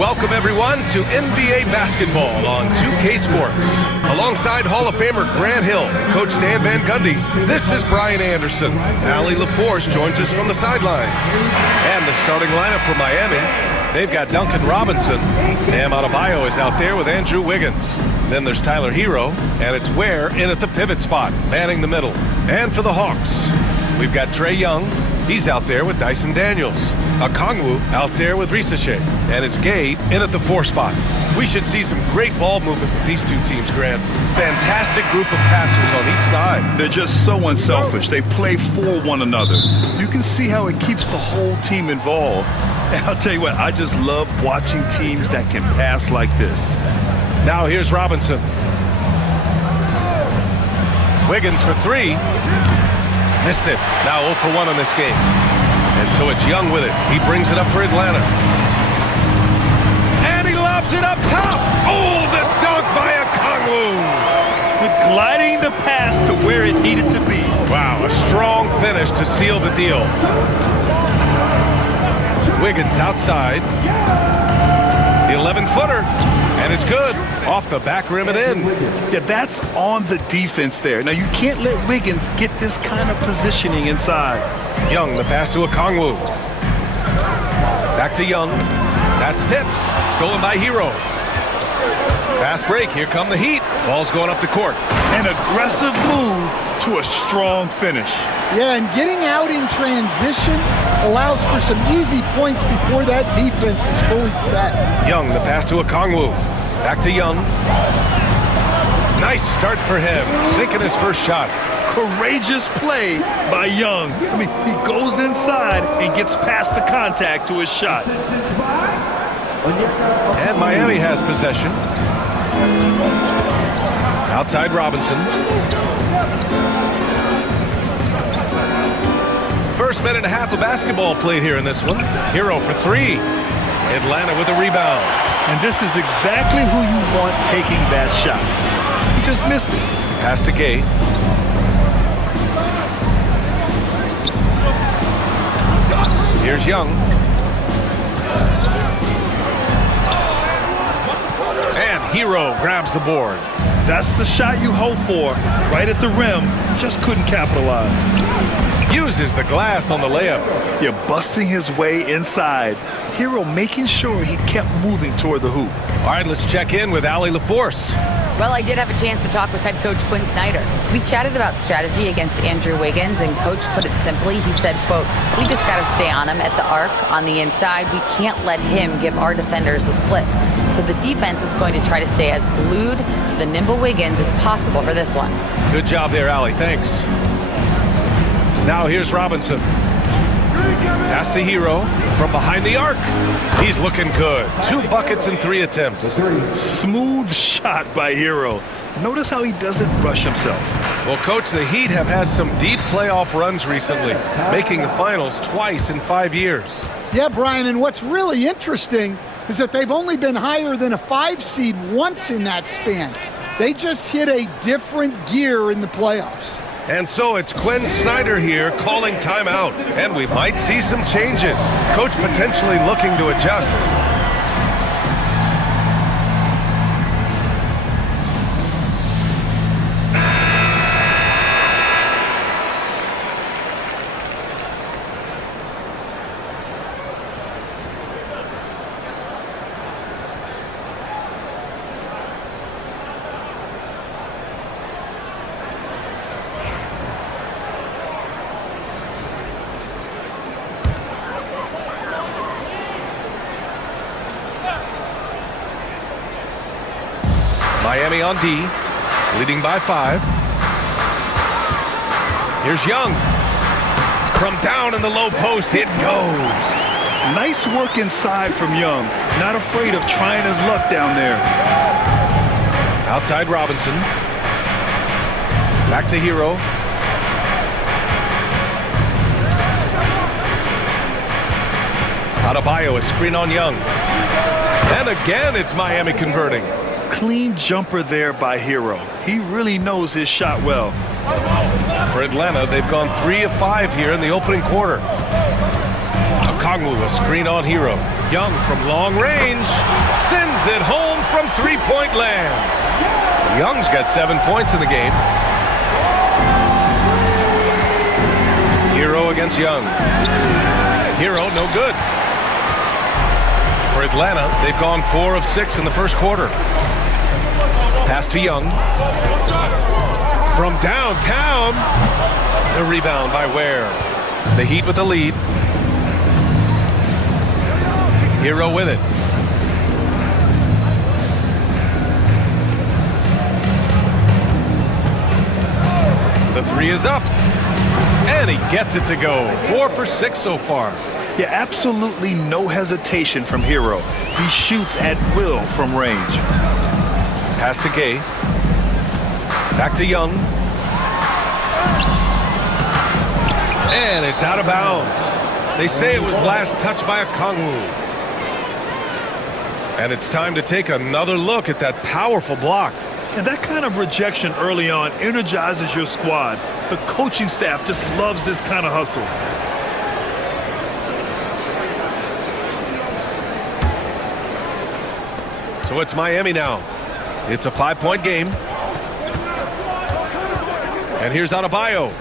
Welcome, everyone, to NBA basketball on 2K Sports. Alongside Hall of Famer Grant Hill, Coach Stan Van Gundy, this is Brian Anderson. Allie LaForce joins us from the sidelines. And the starting lineup for Miami, they've got Duncan Robinson. Bam Adebayo is out there with Andrew Wiggins. Then there's Tyler Hero, and it's Ware in at the pivot spot, manning the middle. And for the Hawks, we've got Trae Young. He's out there with Dyson Daniels. Okongwu out there with Risache. And it's Gay in at the 4 spot. We should see some great ball movement with these two teams, Grant. Fantastic group of passers on each side. They're just so unselfish. They play for one another. You can see how it keeps the whole team involved. And I'll tell you what, I just love watching teams that can pass like this. Now here's Robinson. Wiggins for 3. Missed it. Now 0 for 1 on this game. And so it's Young with it. He brings it up for Atlanta. And he lobs it up top. Oh, the dunk by Okongwu. Gliding the pass to where it needed to be. Wow, a strong finish to seal the deal. Wiggins outside. The 11-footer. And it's good. Off the back rim and in. Yeah, that's on the defense there. Now, you can't let Wiggins get this kind of positioning inside. Young, the pass to Okongwu. Back to Young. That's tipped. Stolen by Hero. Fast break. Here come the Heat. Ball's going up the court. An aggressive move to a strong finish. Yeah, and getting out in transition allows for some easy points before that defense is fully set. Young, the pass to Okongwu. Back to Young. Nice start for him. Sinking his first shot. Courageous play by Young. I mean, he goes inside and gets past the contact to his shot. And Miami has possession. Outside Robinson. First minute and a half of basketball played here in this one. Hero for 3. Atlanta with a rebound. And this is exactly who you want taking that shot. He just missed it. Pass to Gay. Here's Young. And Hero grabs the board. That's the shot you hope for. Right at the rim. Just couldn't capitalize. Uses the glass on the layup. You're busting his way inside. Hero making sure he kept moving toward the hoop. All right, let's check in with Allie LaForce. Well, I did have a chance to talk with head coach Quinn Snyder. We chatted about strategy against Andrew Wiggins, and coach put it simply. He said, quote, we just got to stay on him at the arc on the inside. We can't let him give our defenders the slip. So the defense is going to try to stay as glued to the nimble Wiggins as possible for this one. Good job there, Allie. Thanks. Now here's Robinson. Pass to Hero from behind the arc. He's looking good. 2 buckets and 3 attempts. Smooth shot by Hero. Notice how he doesn't rush himself. Well, Coach, the Heat have had some deep playoff runs recently, making the finals twice in 5 years. Yeah, Brian, and what's really interesting is that they've only been higher than a 5 seed once in that span. They just hit a different gear in the playoffs. And so it's Quinn Snyder here calling timeout. And we might see some changes. Coach potentially looking to adjust. Miami on D, leading by 5. Here's Young. From down in the low post, it goes. Nice work inside from Young. Not afraid of trying his luck down there. Outside Robinson. Back to Hero. Adebayo, a screen on Young. And again, it's Miami converting. Clean jumper there by Hero. He really knows his shot well. For Atlanta, they've gone 3 of 5 here in the opening quarter. Okongwu, a screen on Hero. Young from long range sends it home from three-point land. Young's got 7 points in the game. Hero against Young. Hero, no good. For Atlanta, they've gone 4 of 6 in the first quarter. Pass to Young. From downtown, the rebound by Ware. The Heat with the lead. Hero with it. The three is up. And he gets it to go. 4 for 6 so far. Yeah, absolutely no hesitation from Hero. He shoots at will from range. Pass to Gay. Back to Young. And it's out of bounds. They say it was last touched by Okongwu. And it's time to take another look at that powerful block. And that kind of rejection early on energizes your squad. The coaching staff just loves this kind of hustle. So it's Miami now. It's a 5-point game. And here's Adebayo.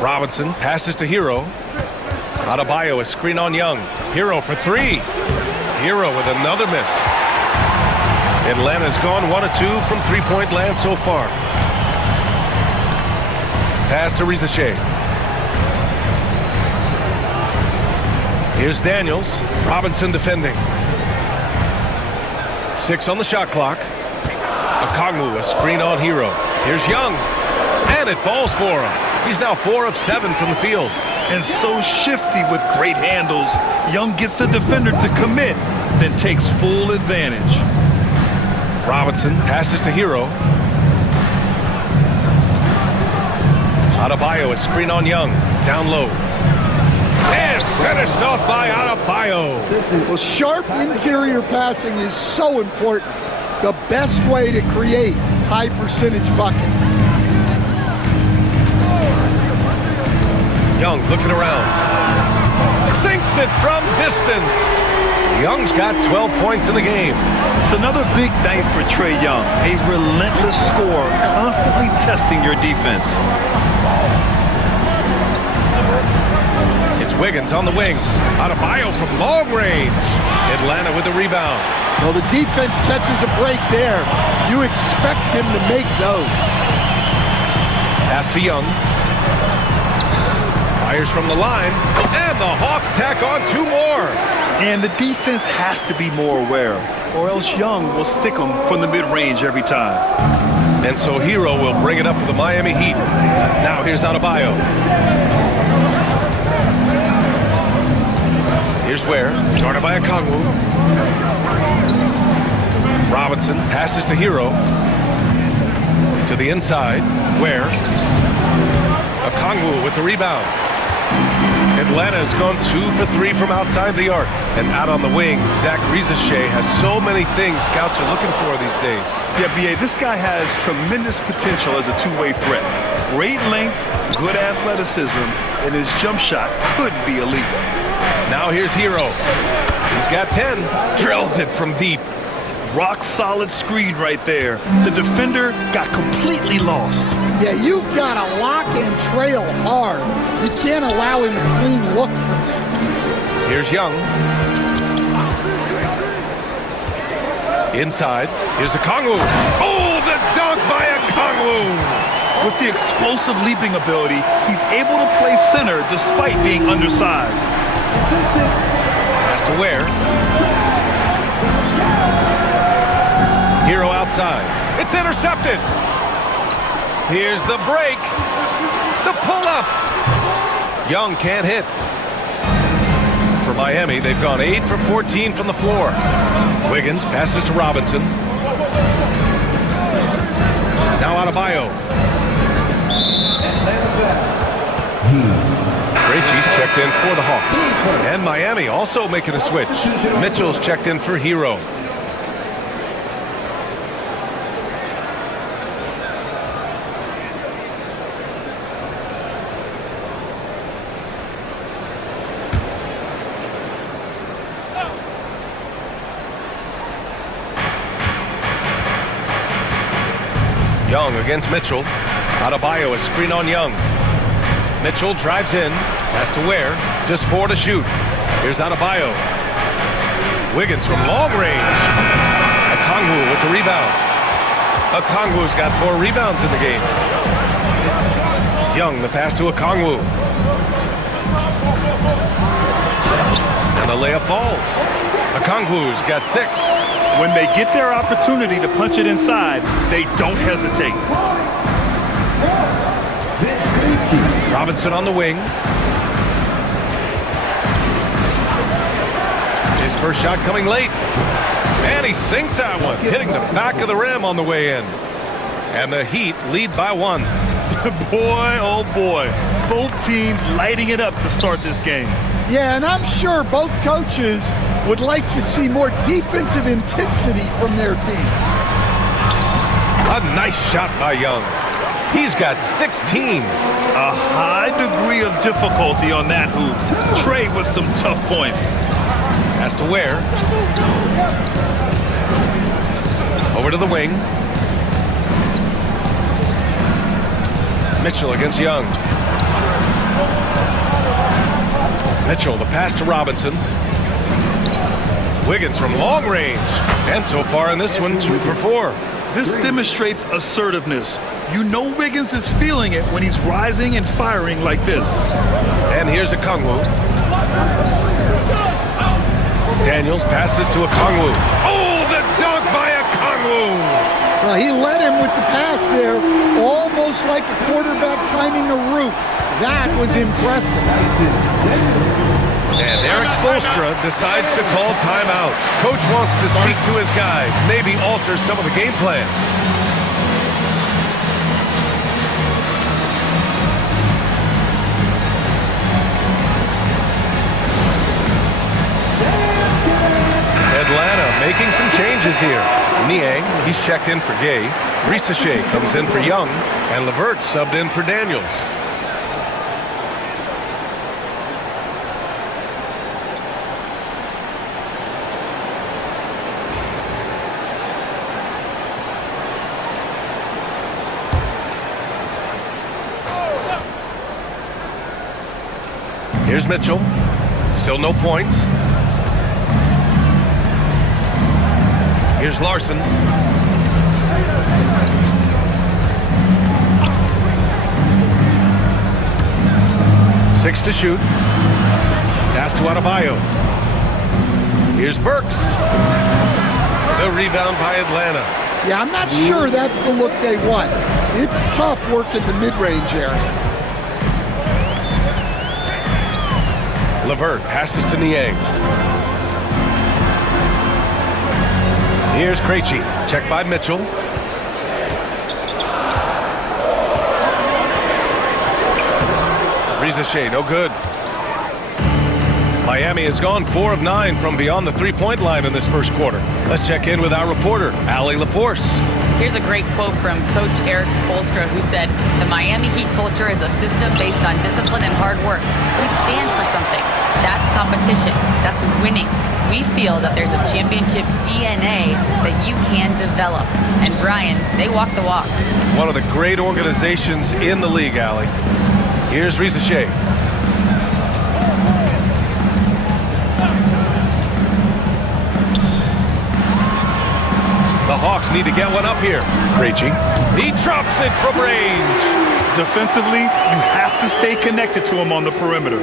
Robinson passes to Hero. Adebayo is screen on Young. Hero for 3. Hero with another miss. Atlanta's gone 1 of 2 from three-point land so far. Pass to Rizachet. Here's Daniels. Robinson defending. 6 on the shot clock. Okongwu, a screen on Hero. Here's Young. And it falls for him. He's now 4 of 7 from the field. And so shifty with great handles. Young gets the defender to commit, then takes full advantage. Robinson passes to Hero. Adebayo, a screen on Young. Down low. And finished off by Adebayo. Well, sharp interior passing is so important. The best way to create high percentage buckets. Young looking around. Sinks it from distance. Young's got 12 points in the game. It's another big night for Trae Young. A relentless scorer, constantly testing your defense. It's Wiggins on the wing. Adebayo from long range. Atlanta with the rebound. Well, the defense catches a break there. You expect him to make those. Pass to Young. Fires from the line. And the Hawks tack on 2 more. And the defense has to be more aware, or else Young will stick them from the mid-range every time. And so Hero will bring it up for the Miami Heat. Now here's Adebayo. Here's Ware, guarded by Okongwu. Robinson passes to Hero. To the inside, Ware. Okongwu with the rebound. Atlanta's gone 2 for 3 from outside the arc. And out on the wing, Zach Rizachet has so many things scouts are looking for these days. Yeah, B.A., this guy has tremendous potential as a two-way threat. Great length, good athleticism, and his jump shot could be elite. Now here's Hero. He's got 10. Drills it from deep. Rock-solid screen right there. The defender got completely lost. Yeah, you've got to lock and trail hard. You can't allow him a clean look from there. Here's Young. Inside. Here's Okongwu. Oh, the dunk by Okongwu! With the explosive leaping ability, he's able to play center despite being undersized. Pass to Ware. Hero outside. It's intercepted. Here's the break. The pull-up. Young can't hit. For Miami, they've gone 8 for 14 from the floor. Wiggins passes to Robinson. Now Adebayo. Krejci's checked in for the Hawks. And Miami also making a switch. Mitchell's checked in for Hero. Young against Mitchell. Adebayo, a screen on Young. Mitchell drives in, has to Ware, just 4 to shoot. Here's Adebayo. Wiggins from long range. Okongwu with the rebound. Okongwu's got 4 rebounds in the game. Young, the pass to Okongwu. And the layup falls. Okongwu's got 6. When they get their opportunity to punch it inside, they don't hesitate. Robinson on the wing. His first shot coming late. And he sinks that one, hitting the back of the rim on the way in. And the Heat lead by 1. Boy, oh boy. Both teams lighting it up to start this game. Yeah, and I'm sure both coaches would like to see more defensive intensity from their teams. A nice shot by Young. He's got 16. A high degree of difficulty on that hoop. Trey with some tough points. Has to Ware. Over to the wing. Mitchell against Young. Mitchell, the pass to Robinson. Wiggins from long range. And so far in this one, 2 for 4. This demonstrates assertiveness. You know Wiggins is feeling it when he's rising and firing like this. And here's Okongwu. Daniels passes to Okongwu. Oh, the dunk by Okongwu! Well, he led him with the pass there, almost like a quarterback timing a route. That was impressive. And Eric Spoelstra decides to call timeout. Coach wants to speak to his guys, maybe alter some of the game plan. Atlanta making some changes here. Niang, he's checked in for Gay. Risachet comes in for Young, and LeVert subbed in for Daniels. Here's Mitchell. Still no points. Here's Larson. Six to shoot. Pass to Adebayo. Here's Burks. The rebound by Atlanta. Yeah, I'm not sure that's the look they want. It's tough working the mid-range area. LeVert passes to Niang. Here's Krejci. Check by Mitchell. Risachet, no good. Miami has gone 4 of 9 from beyond the three-point line in this first quarter. Let's check in with our reporter, Allie LaForce. Here's a great quote from Coach Eric Spoelstra, who said, "The Miami Heat culture is a system based on discipline and hard work. We stand for something. That's competition. That's winning. We feel that there's a championship DNA that you can develop." And Brian, they walk the walk. One of the great organizations in the league, Allie. Here's Risachet. The Hawks need to get one up here. Krejci. He drops it from range. Defensively, you have to stay connected to him on the perimeter.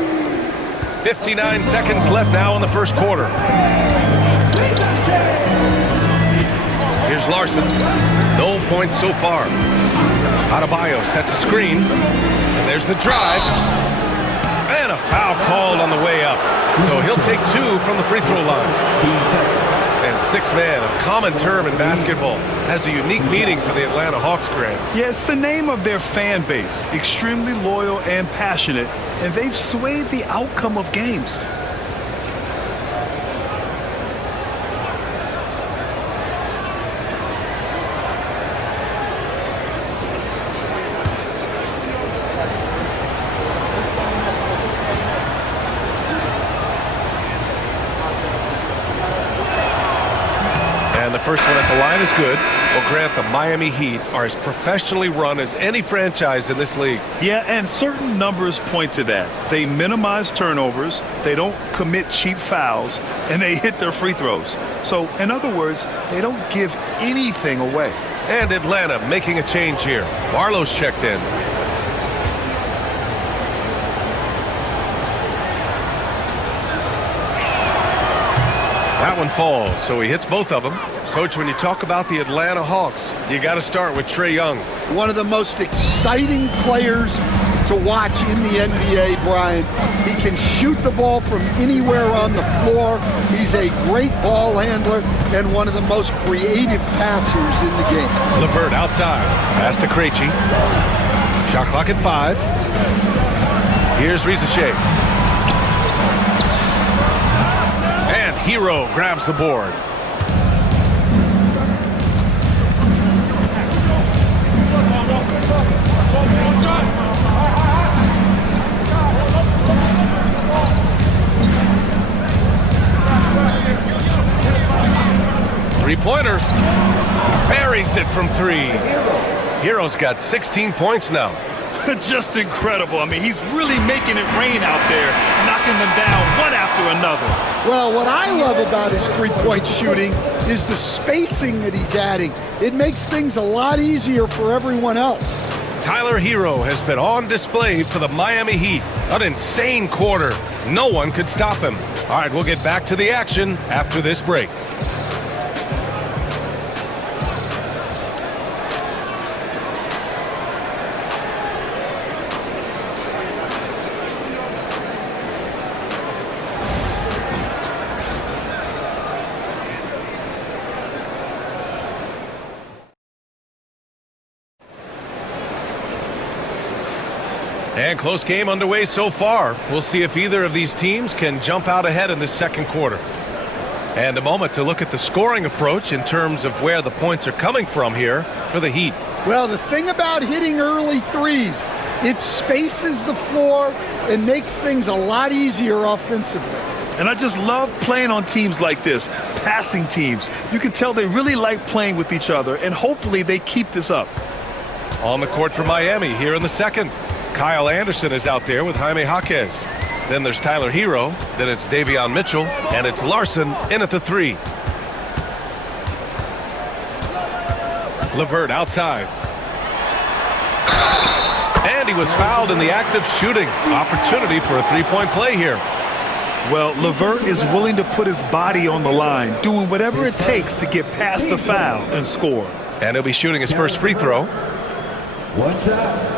59 seconds left now in the first quarter. Here's Larson. No points so far. Adebayo sets a screen. And there's the drive. And a foul called on the way up. So he'll take 2 from the free throw line. And 6-man, a common term in basketball, has a unique meaning for the Atlanta Hawks, Grant. Yeah, it's the name of their fan base. Extremely loyal and passionate, and they've swayed the outcome of games. first one at the line is good. Well, Grant, the Miami Heat are as professionally run as any franchise in this league. Yeah, and certain numbers point to that. They minimize turnovers, they don't commit cheap fouls, and they hit their free throws. So, in other words, they don't give anything away. And Atlanta making a change here. Barlow's checked in. That one falls, so he hits both of them. Coach, when you talk about the Atlanta Hawks, you got to start with Trae Young. One of the most exciting players to watch in the NBA, Brian. He can shoot the ball from anywhere on the floor. He's a great ball handler and one of the most creative passers in the game. LeVert outside. Pass to Krejci. Shot clock at 5. Here's Rizachet. And Hero grabs the board. Three-pointer. Buries it from 3. Hero's got 16 points now. Just incredible. I mean, he's really making it rain out there, knocking them down one after another. Well, what I love about his three-point shooting is the spacing that he's adding. It makes things a lot easier for everyone else. Tyler Hero has been on display for the Miami Heat. An insane quarter. No one could stop him. All right, we'll get back to the action after this break. And close game underway so far. We'll see if either of these teams can jump out ahead in this second quarter. And a moment to look at the scoring approach in terms of where the points are coming from here for the Heat. Well, the thing about hitting early threes, it spaces the floor and makes things a lot easier offensively. And I just love playing on teams like this, passing teams. You can tell they really like playing with each other, and hopefully they keep this up. On the court for Miami here in the second. Kyle Anderson is out there with Jaime Jaquez. Then there's Tyler Hero. Then it's Davion Mitchell. And it's Larson in at the 3. LeVert outside. And he was fouled in the act of shooting. Opportunity for a three-point play here. Well, LeVert is willing to put his body on the line, doing whatever it takes to get past the foul and score. And he'll be shooting his first free throw. What's up?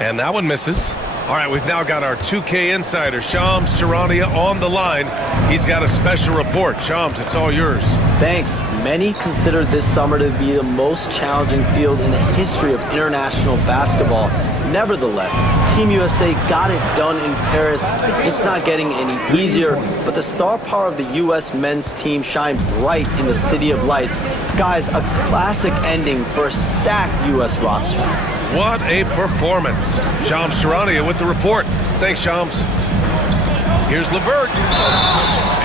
And that one misses. All right, we've now got our 2K insider, Shams Charania, on the line. He's got a special report. Shams, it's all yours. Thanks. Many consider this summer to be the most challenging field in the history of international basketball. Nevertheless, Team USA got it done in Paris. It's not getting any easier, but the star power of the U.S. men's team shined bright in the City of Lights. Guys, a classic ending for a stacked U.S. roster. What a performance. Shams Charania with the report. Thanks, Shams. Here's LeVert.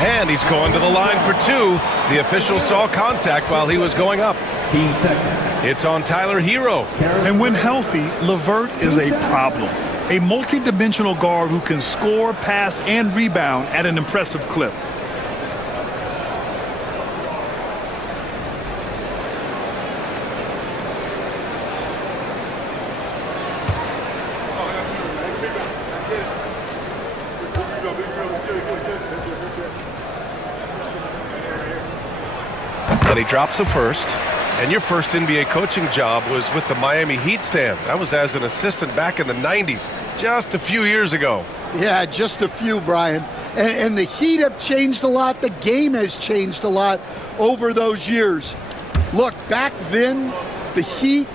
And he's going to the line for 2. The official saw contact while he was going up. Team second. It's on Tyler Hero. And when healthy, LeVert is a problem. A multi-dimensional guard who can score, pass, and rebound at an impressive clip. But he drops a first. And your first NBA coaching job was with the Miami Heat stand. That was as an assistant back in the 90s, just a few years ago. Yeah, just a few, Brian. And the Heat have changed a lot. The game has changed a lot over those years. Look, back then, the Heat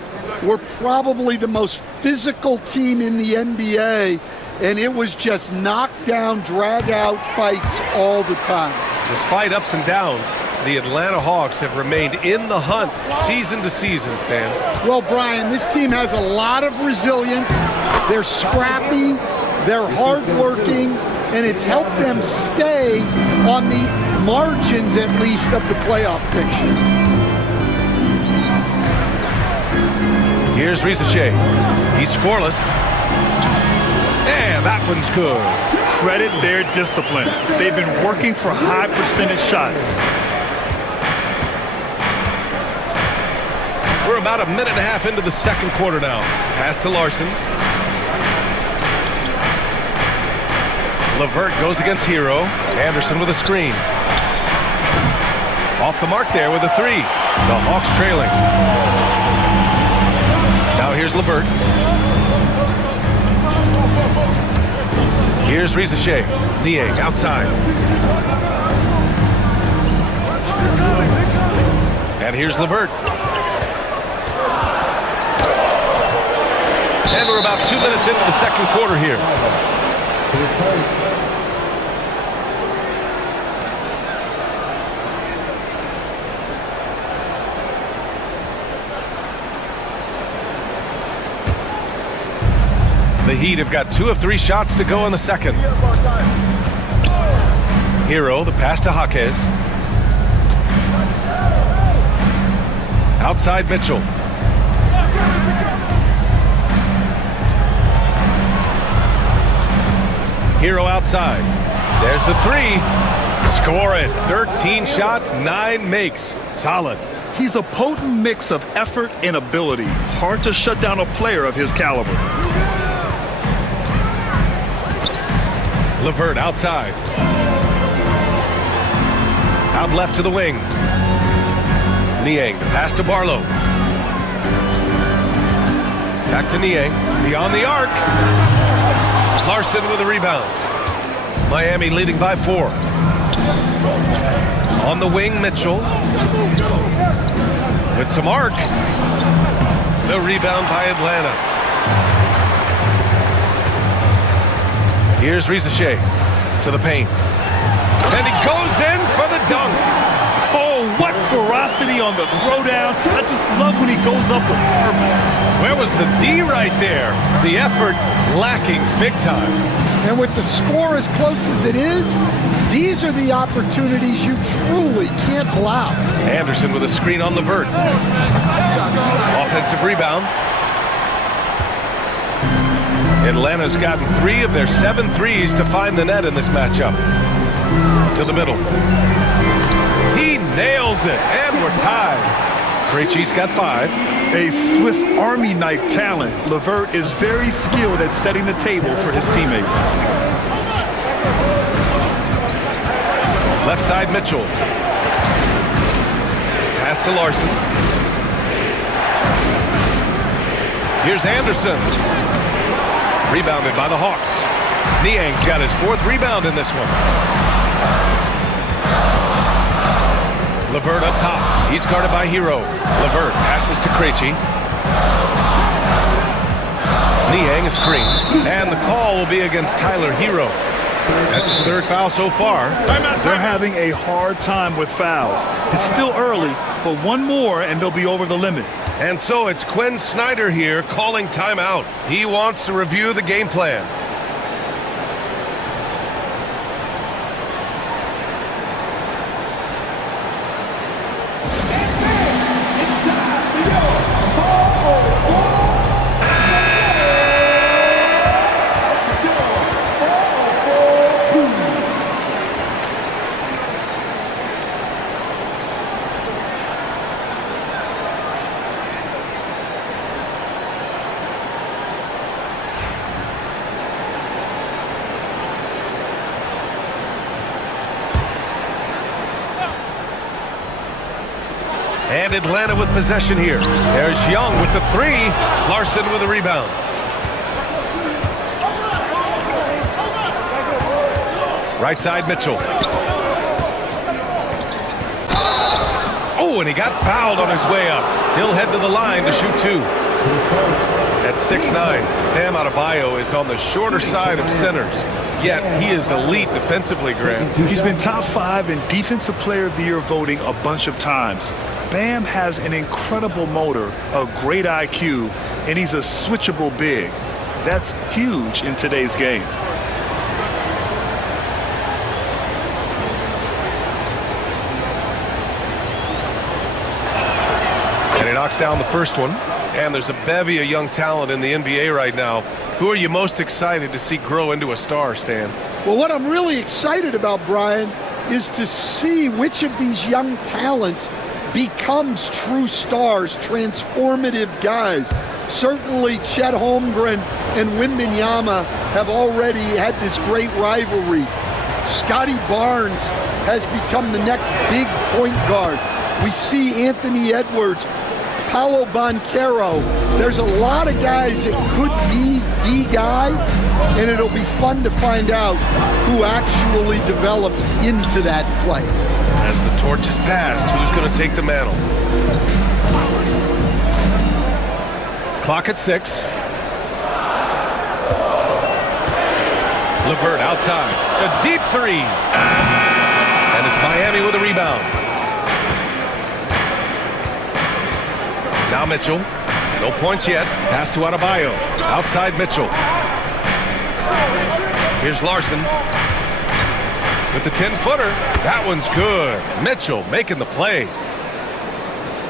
were probably the most physical team in the NBA, and it was just knockdown, drag-out fights all the time. Despite ups and downs, the Atlanta Hawks have remained in the hunt season to season, Stan. Well, Brian, this team has a lot of resilience. They're scrappy, they're hardworking, and it's helped them stay on the margins, at least, of the playoff picture. Here's Risache. He's scoreless. And that one's good. Credit their discipline. They've been working for high percentage shots. We're about a minute and a half into the second quarter now. Pass to Larson. LeVert goes against Hero. Anderson with a screen. Off the mark there with a three. The Hawks trailing. Now here's LeVert. Here's Risache. Niang outside. And here's LeVert. And we're about 2 minutes into the second quarter here. The Heat have got 2 of 3 shots to go in the second. Hero, the pass to HAWKS. Outside Mitchell. Hero outside. There's the three. Score it. 13 shots, 9 makes. Solid. He's a potent mix of effort and ability. Hard to shut down a player of his caliber. LeVert outside. Out left to the wing. Niang, pass to Barlow. Back to Niang, beyond the arc. Larson with a rebound. Miami leading by 4. On the wing, Mitchell. With some arc. The rebound by Atlanta. Here's Risache to the paint. And he goes in for the dunk. Oh, what ferocity on the throwdown. I just love when he goes up with purpose. Where was the D right there? The effort lacking big time. And with the score as close as it is, these are the opportunities you truly can't allow. Anderson with a screen on LeVert. Offensive rebound. Atlanta's gotten 3 of their 7 threes to find the net in this matchup. To the middle. He nails it, and we're tied. Krejci's got 5. A Swiss Army knife talent, LeVert is very skilled at setting the table for his teammates. Left side, Mitchell. Pass to Larson. Here's Anderson. Rebounded by the Hawks. Niang's got his 4th rebound in this one. LeVert up top. He's guarded by Hero. LeVert passes to Krejci. Niang a screen. And the call will be against Tyler Hero. That's his 3rd foul so far. They're having a hard time with fouls. It's still early, but one more and they'll be over the limit. And so it's Quinn Snyder here calling timeout. He wants to review the game plan. And Atlanta with possession here. There's Young with the 3. Larson with a rebound. Right side, Mitchell. Oh, and he got fouled on his way up. He'll head to the line to shoot 2. At 6'9", Bam Adebayo is on the shorter side of centers. Yet he is elite defensively, Grant. He's been top 5 in Defensive Player of the Year voting a bunch of times. Bam has an incredible motor, a great IQ, and he's a switchable big. That's huge in today's game. And he knocks down the first one. And there's a bevy of young talent in the NBA right now. Who are you most excited to see grow into a star, Stan? Well, what I'm really excited about, Brian, is to see which of these young talents becomes true stars, transformative guys. Certainly Chet Holmgren and Wembanyama have already had this great rivalry. Scotty Barnes has become the next big point guard. We see Anthony Edwards, Paolo Banchero. There's a lot of guys that could be the guy, and it'll be fun to find out who actually develops into that play. As the torch is passed, who's going to take the mantle? Clock at 6. LeVert outside. A deep 3. And it's Miami with a rebound. Now Mitchell. No points yet. Pass to Adebayo. Outside Mitchell. Here's Larson. With the 10-footer. That one's good. Mitchell making the play.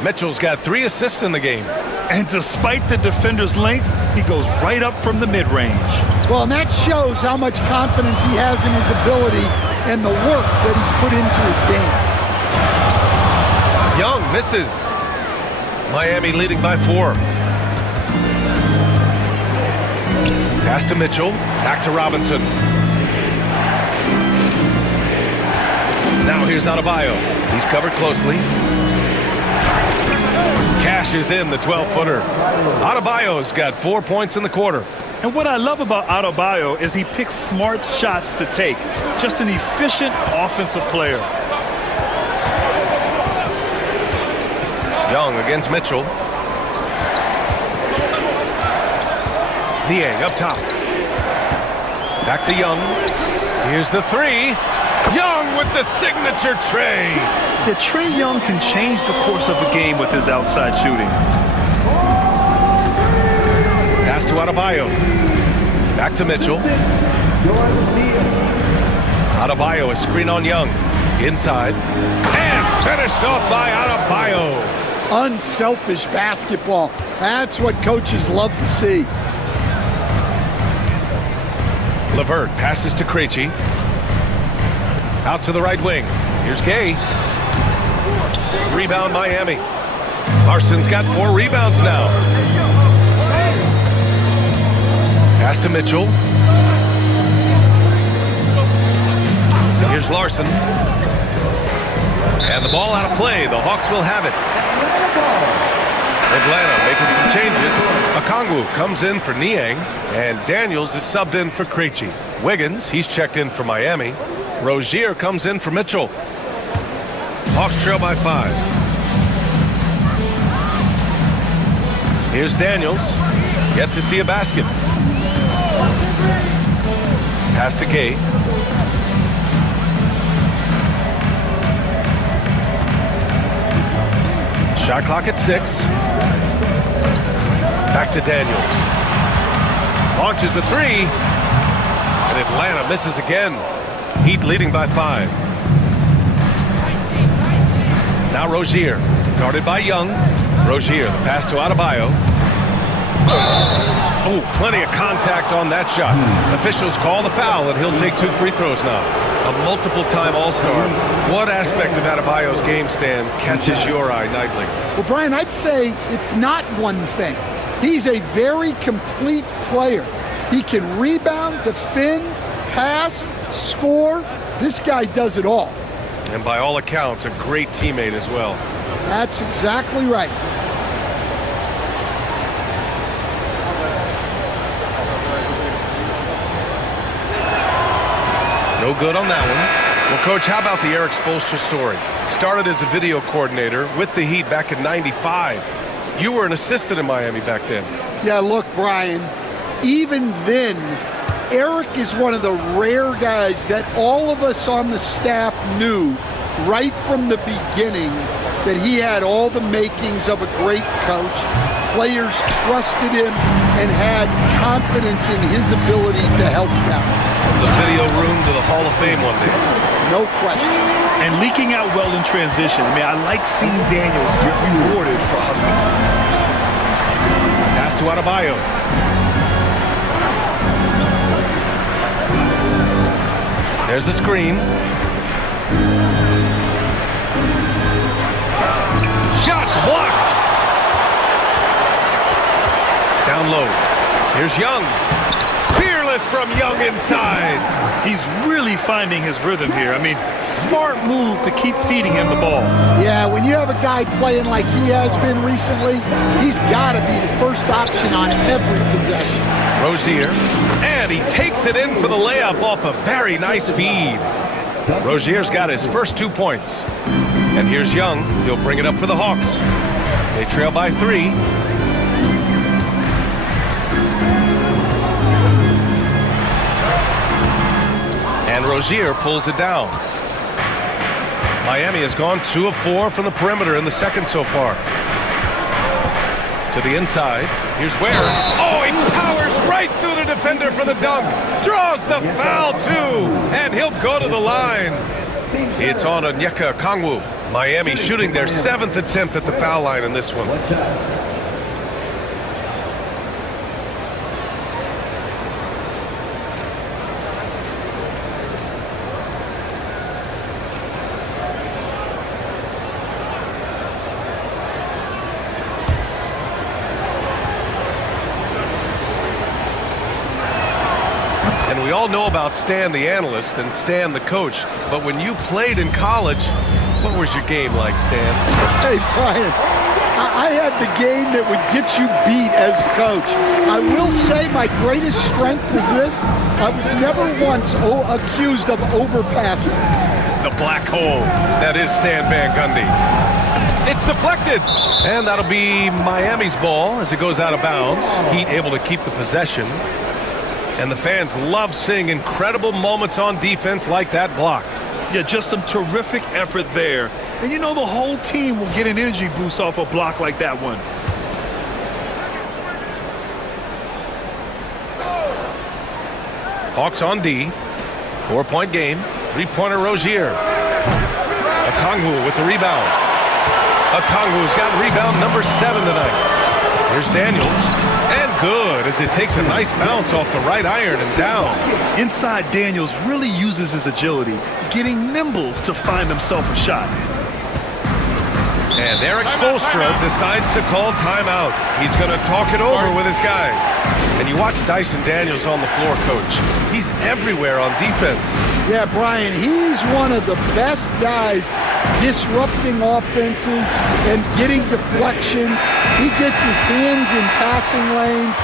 Mitchell's got 3 assists in the game. And despite the defender's length, he goes right up from the mid-range. Well, and that shows how much confidence he has in his ability and the work that he's put into his game. Young misses. Miami leading by 4. Pass to Mitchell. Back to Robinson. Now here's Adebayo. He's covered closely. Cashes in the 12-footer. Adebayo's got 4 points in the quarter. And what I love about Adebayo is he picks smart shots to take. Just an efficient offensive player. Young against Mitchell. Niang up top. Back to Young. Here's the 3. Young with the signature tray. Yeah, Trae Young can change the course of a game with his outside shooting. Pass to Adebayo. Back to Mitchell. Adebayo, a screen on Young. Inside. And finished off by Adebayo. Unselfish basketball. That's what coaches love to see. LeVert passes to Krejci. Out to the right wing. Here's Gay. Rebound Miami. Larson's got 4 rebounds now. Pass to Mitchell. Here's Larson. And the ball out of play. The Hawks will have it. Atlanta making some changes. Okongwu comes in for Niang. And Daniels is subbed in for Krejci. Wiggins, he's checked in for Miami. Rozier comes in for Mitchell. Hawks trail by 5. Here's Daniels. Yet to see a basket. Pass to Gay. Shot clock at 6. Back to Daniels. Launches a 3. And Atlanta misses again. Heat leading by 5. Now Rozier. Guarded by Young. Rozier, the pass to Adebayo. Oh, plenty of contact on that shot. Officials call the foul, and he'll take 2 free throws now. A multiple-time All-Star. What aspect of Adebayo's game, Stan, catches your eye nightly? Well, Brian, I'd say it's not one thing. He's a very complete player. He can rebound, defend, pass, score. This guy does it all. And by all accounts, a great teammate as well. That's exactly right. No No good on that one. Well, Coach, how about the Eric Spoelstra story? Started as a video coordinator with the Heat back in '95. You were an assistant in Miami back then. Yeah, look, Brian, even then, Eric is one of the rare guys that all of us on the staff knew right from the beginning that he had all the makings of a great coach. Players trusted him and had confidence in his ability to help them. The video room to the Hall of Fame one day. No question. And leaking out well in transition. I mean, I like seeing Daniels get rewarded for hustling. Pass to Adebayo. There's a screen. Shots blocked. Down low. Here's Young. Fearless from Young inside. He's really finding his rhythm here. I mean, smart move to keep feeding him the ball. Yeah, when you have a guy playing like he has been recently, he's got to be the first option on every possession. Rozier. And he takes it in for the layup off a very nice feed. Rozier's got his first 2 points. And here's Young. He'll bring it up for the Hawks. They trail by 3. And Rozier pulls it down. Miami has gone 2 of 4 from the perimeter in the second so far. To the inside. Here's Ware. Oh, he powers right through the defender for the dunk. Draws the foul, too. And he'll go to the line. It's on Onyeka Okongwu. Miami shooting their 7th attempt at the foul line in this one. And we all know about Stan the analyst and Stan the coach, but when you played in college, what was your game like, Stan? Hey, Brian, I had the game that would get you beat as a coach. I will say my greatest strength is this. I was never once accused of overpassing. The black hole. That is Stan Van Gundy. It's deflected. And that'll be Miami's ball as it goes out of bounds. Heat able to keep the possession. And the fans love seeing incredible moments on defense like that block. Yeah, just some terrific effort there. And you know the whole team will get an energy boost off a block like that one. Hawks on D. 4-point game. 3-pointer Rozier. Okongwu with the rebound. Okongwu's got rebound number 7 tonight. Here's Daniels. And good as it takes a nice bounce off the right iron and down. Inside, Daniels really uses his agility, getting nimble to find himself a shot. And Eric Spoelstra decides to call timeout. He's going to talk it over with his guys. And you watch Dyson Daniels on the floor, Coach. He's everywhere on defense. Yeah, Brian, he's one of the best guys disrupting offenses and getting deflections. He gets his hands in passing lanes.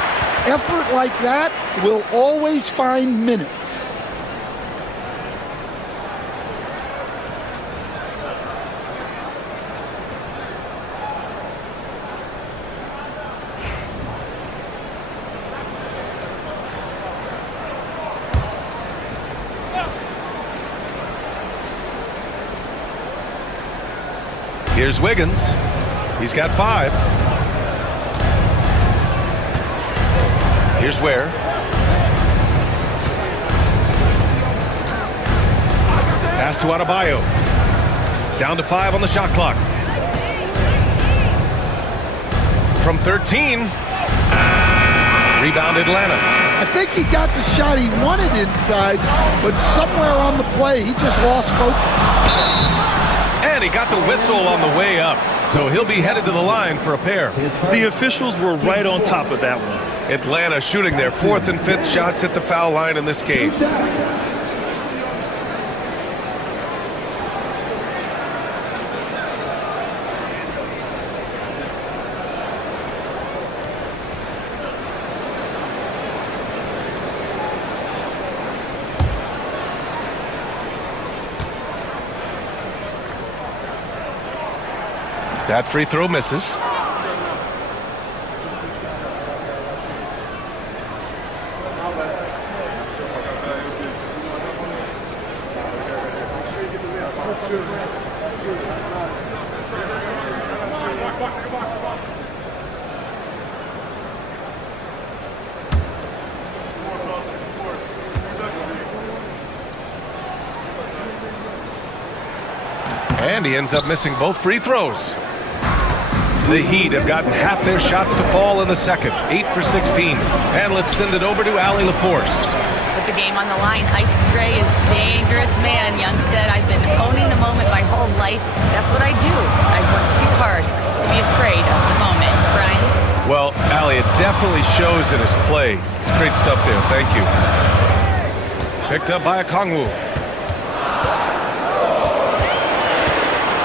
Effort like that will always find minutes. Here's Wiggins. He's got 5. Here's Ware. Pass to Adebayo. Down to 5 on the shot clock. From 13. Rebound Atlanta. I think he got the shot he wanted inside, but somewhere on the play, he just lost focus. And he got the whistle on the way up, so he'll be headed to the line for a pair. The officials were right on top of that one. Atlanta shooting their 4th and 5th shots at the foul line in this game. That free throw misses. And he ends up missing both free throws. The Heat have gotten half their shots to fall in the second, 8 for 16. And let's send it over to Allie LaForce. With the game on the line, Ice Stray is dangerous man. Young said, I've been owning the moment my whole life. That's what I do. I work too hard to be afraid of the moment. Brian? Well, Allie, it definitely shows in his play. It's great stuff there. Thank you. Picked up by Okongwu.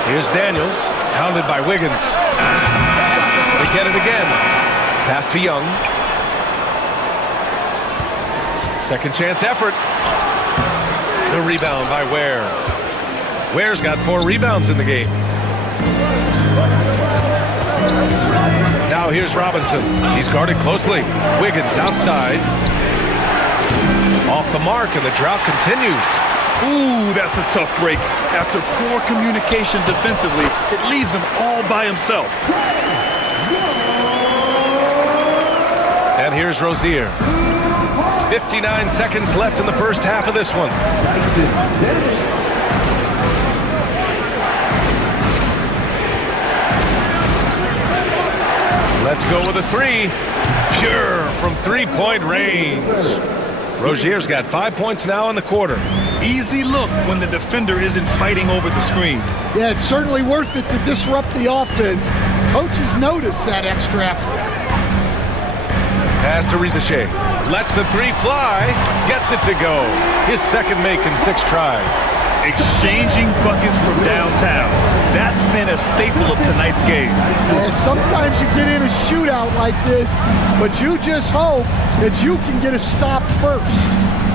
Here's Daniels, hounded by Wiggins. They get it again. Pass to Young. Second chance effort. The rebound by Ware. Ware's got 4 rebounds in the game. Now here's Robinson. He's guarded closely. Wiggins outside. Off the mark, and the drought continues. Ooh, that's a tough break. After poor communication defensively, it leaves him all by himself. And here's Rozier. 59 seconds left in the first half of this one. Let's go with a 3. Pure from three-point range. Rozier's got 5 points now in the quarter. Easy look when the defender isn't fighting over the screen. Yeah, it's certainly worth it to disrupt the offense. Coaches notice that extra effort. Pass to Rizachet. Lets the 3 fly. Gets it to go. His second make in 6 tries. Exchanging buckets from downtown. That's been a staple of tonight's game. Yeah, sometimes you get in a shootout like this, but you just hope that you can get a stop first.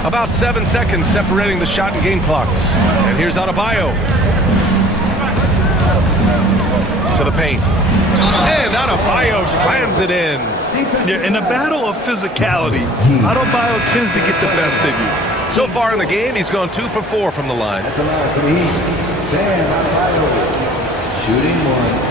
About 7 seconds separating the shot and game clocks. And here's Adebayo. To the paint. And Adebayo slams it in. Yeah, in a battle of physicality, Adebayo tends to get the best of you. So far in the game, he's gone 2 for 4 from the line. That's allowed for the Heat. Shooting 1.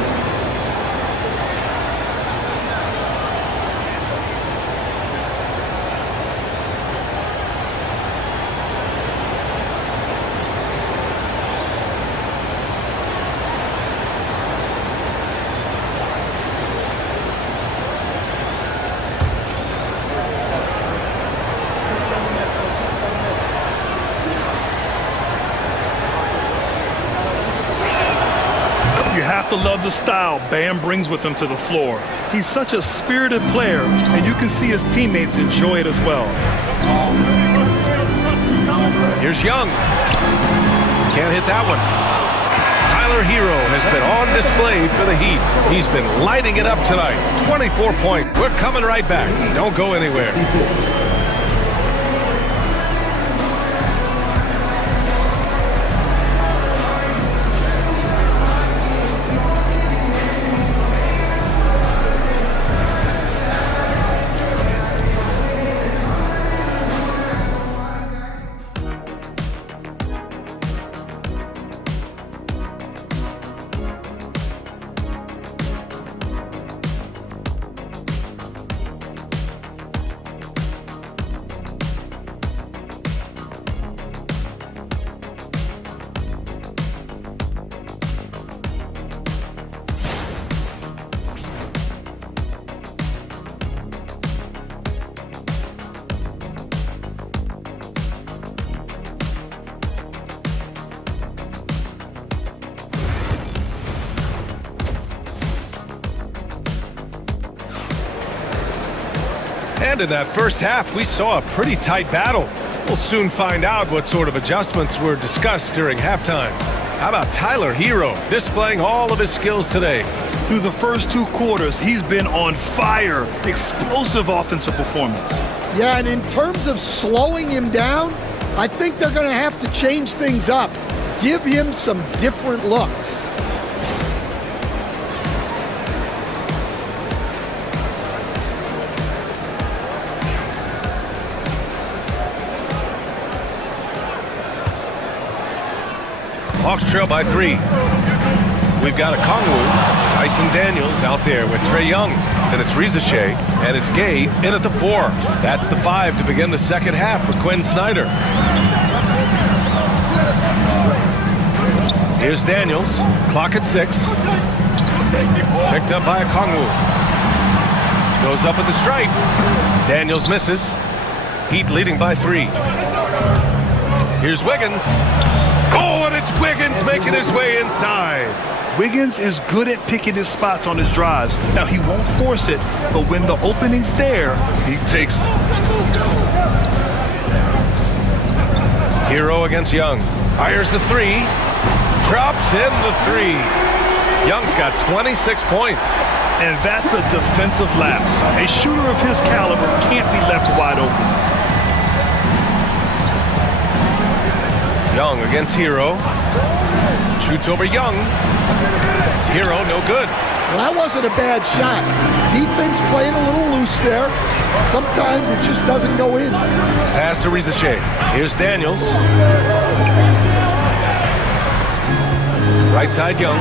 Love the style Bam brings with him to the floor. He's such a spirited player, and you can see his teammates enjoy it as well. Here's Young. Can't hit that one. Tyler Hero has been on display for the Heat. He's been lighting it up tonight. 24 points. We're coming right back. Don't go anywhere. And in that first half, we saw a pretty tight battle. We'll soon find out what sort of adjustments were discussed during halftime. How about Tyler Hero displaying all of his skills today? Through the first 2 quarters, he's been on fire. Explosive offensive performance. Yeah, and in terms of slowing him down, I think they're going to have to change things up. Give him some different looks. Hawks trail by 3. We've got a Kongwu, Tyson Daniels out there with Trae Young. Then it's Rizachet, and it's Gay in at the 4. That's the 5 to begin the second half for Quinn Snyder. Here's Daniels, clock at 6. Picked up by a Kongwu. Goes up at the stripe. Daniels misses. Heat leading by 3. Here's Wiggins. Oh, and it's Wiggins making his way inside. Wiggins is good at picking his spots on his drives. Now, he won't force it, but when the opening's there, he takes it. Hero against Young. Fires the 3. Drops in the 3. Young's got 26 points. And that's a defensive lapse. A shooter of his caliber can't be left wide open. Young against Hero. Shoots over Young. Hero, no good. Well, that wasn't a bad shot. Defense playing a little loose there. Sometimes it just doesn't go in. Pass to Rizachet. Here's Daniels. Right side, Young.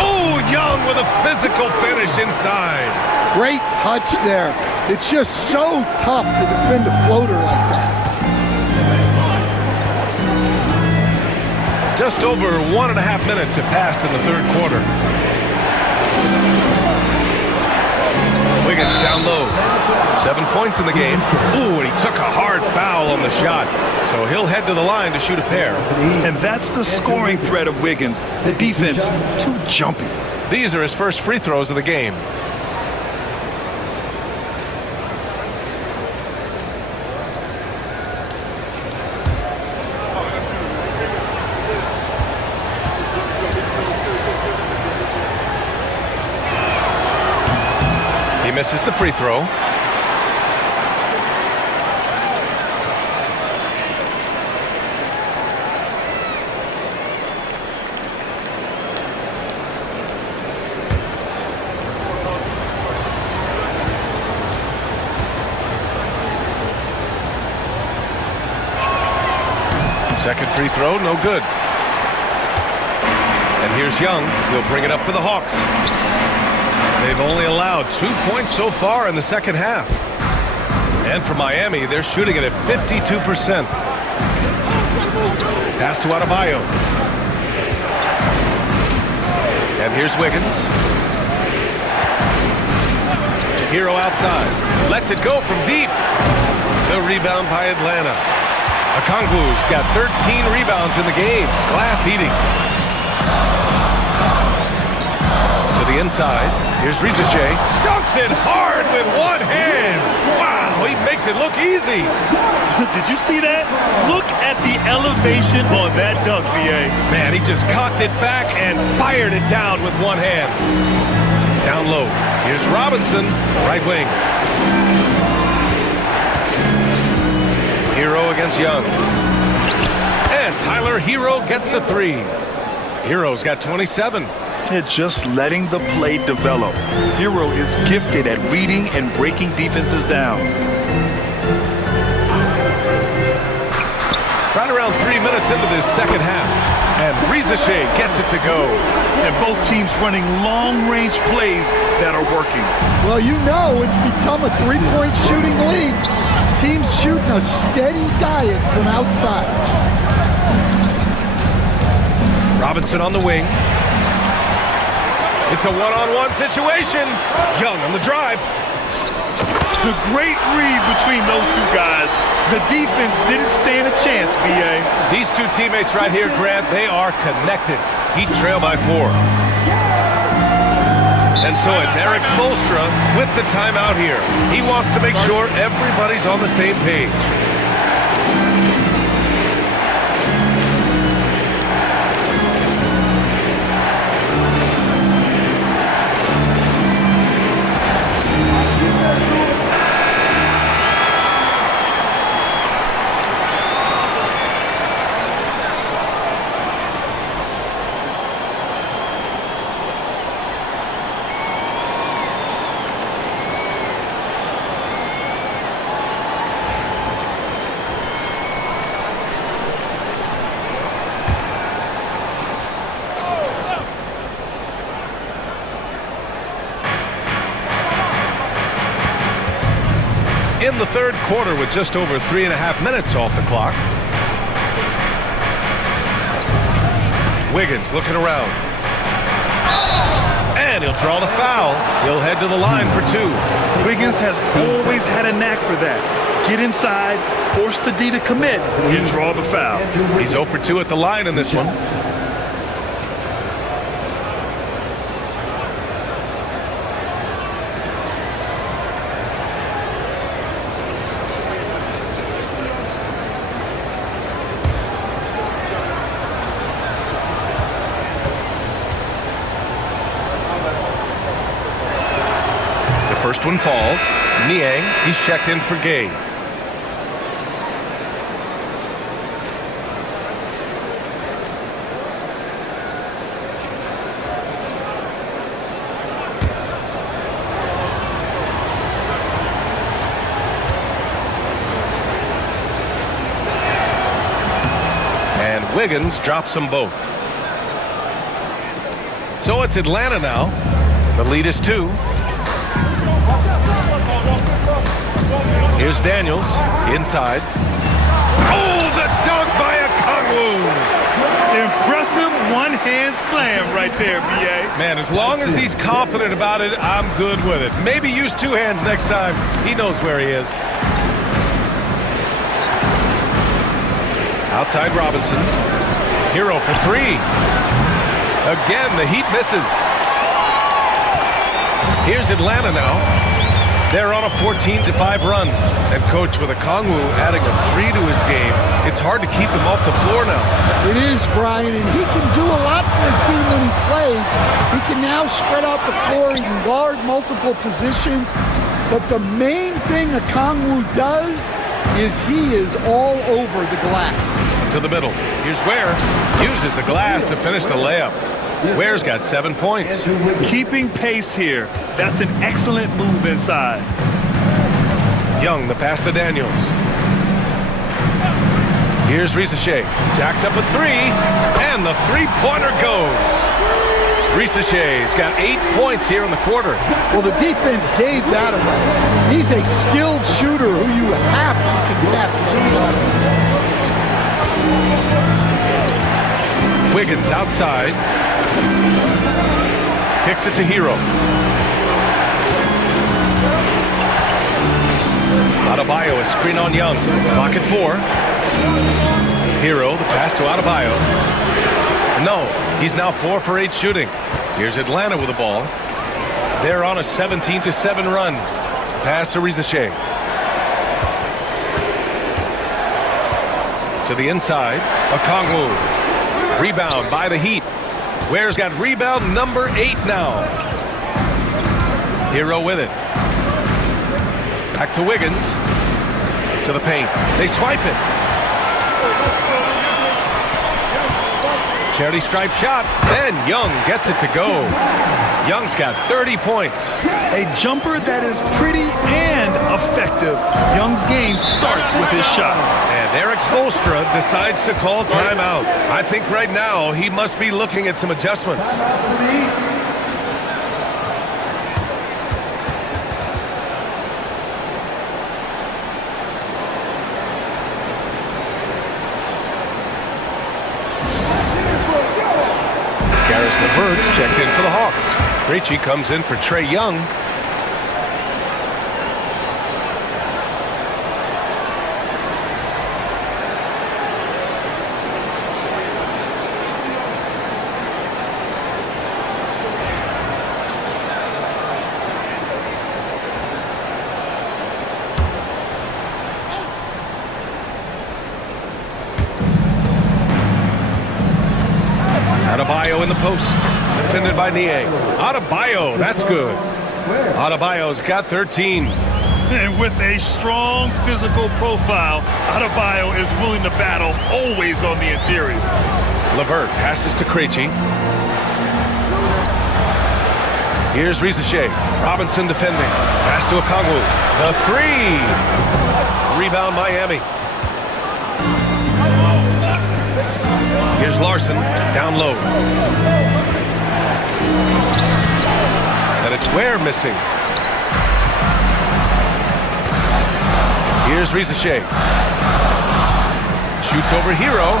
Oh, Young with a physical finish inside. Great touch there. It's just so tough to defend a floater like that. Just over 1.5 minutes have passed in the third quarter. Wiggins down low. 7 points in the game. Ooh, and he took a hard foul on the shot. So he'll head to the line to shoot a pair. And that's the scoring threat of Wiggins. The defense, too jumpy. These are his first free throws of the game. He misses the free throw. Second free throw, no good. And here's Young. He'll bring it up for the Hawks. They've only allowed 2 points so far in the second half. And for Miami, they're shooting it at 52%. Pass to Adebayo. And here's Wiggins. Hero outside. Lets it go from deep. The rebound by Atlanta. Okongwu's got 13 rebounds in the game. Glass eating. To the inside. Here's Rizachet. Dunks it hard with one hand. Wow, he makes it look easy. Did you see that? Look at the elevation on that dunk, BA. Man, he just cocked it back and fired it down with one hand. Down low. Here's Robinson, right wing. Hero against Young. And Tyler Hero gets a 3. Hero's got 27. And just letting the play develop. Hero is gifted at reading and breaking defenses down. Right around 3 minutes into this second half. And Rizachet gets it to go. And both teams running long-range plays that are working. Well, you know it's become a three-point shooting league. Teams shooting a steady diet from outside. Robinson on the wing. It's a one-on-one situation. Young on the drive. The great read between those two guys. The defense didn't stand a chance, BA. These two teammates right here, Grant, they are connected. Heat trail by 4. And so it's Eric Spoelstra with the timeout here. He wants to make sure everybody's on the same page. in the third quarter with just over 3.5 minutes off the clock. Wiggins looking around. And he'll draw the foul. He'll head to the line for two. Wiggins has always had a knack for that. Get inside, force the D to commit, and draw the foul. He's 0 for 2 at the line in this one. First one falls. Niang, he's checked in for Gay. And Wiggins drops them both. So it's Atlanta now. The lead is 2. Here's Daniels, inside. Oh, the dunk by Okongwu! Impressive one-hand slam right there, B.A. Man, as long as he's confident about it, I'm good with it. Maybe use 2 hands next time. He knows where he is. Outside Robinson. Hero for 3. Again, the Heat misses. Here's Atlanta now. They're on a 14-5 run. And coach, with Okongwu adding a 3 to his game, it's hard to keep him off the floor now. It is, Brian, and he can do a lot for a team when he plays. He can now spread out the floor. He can guard multiple positions. But the main thing Okongwu does is he is all over the glass. To the middle. Here's Ware. Uses the glass to finish the layup. Ware's got 7 points. Keeping pace here. That's an excellent move inside. Young, the pass to Daniels. Here's Risacher. Jacks up a 3, and the three-pointer goes. Risacher's got 8 points here in the quarter. Well, the defense gave that away. He's a skilled shooter who you have to contest. Wiggins outside. Kicks it to Hero. Adebayo, a screen on Young. Clock at 4. Hero, the pass to Adebayo. No, he's now 4 for 8 shooting. Here's Atlanta with the ball. They're on a 17-7 run. Pass to Risacher. To the inside. Okongwu. Rebound by the Heat. Ware's got rebound number 8 now. Hero with it. Back to Wiggins. To the paint. They swipe it. Charity stripe shot. Then Young gets it to go. Young's got 30 points. A jumper that is pretty and effective. Young's game starts with his shot. And Eric Spoelstra decides to call timeout. I think right now he must be looking at some adjustments. LeVert's checked in for the Hawks. Krejci comes in for Trae Young. Adebayo in the post. Defended by Niang. Adebayo, that's good. Adebayo's got 13. And with a strong physical profile, Adebayo is willing to battle, always on the interior. LeVert passes to Krejci. Here's Risacher. Robinson defending. Pass to Okongwu. The 3. Rebound Miami. Here's Larson, down low. And it's Ware missing. Here's Rizachet. Shoots over Hero.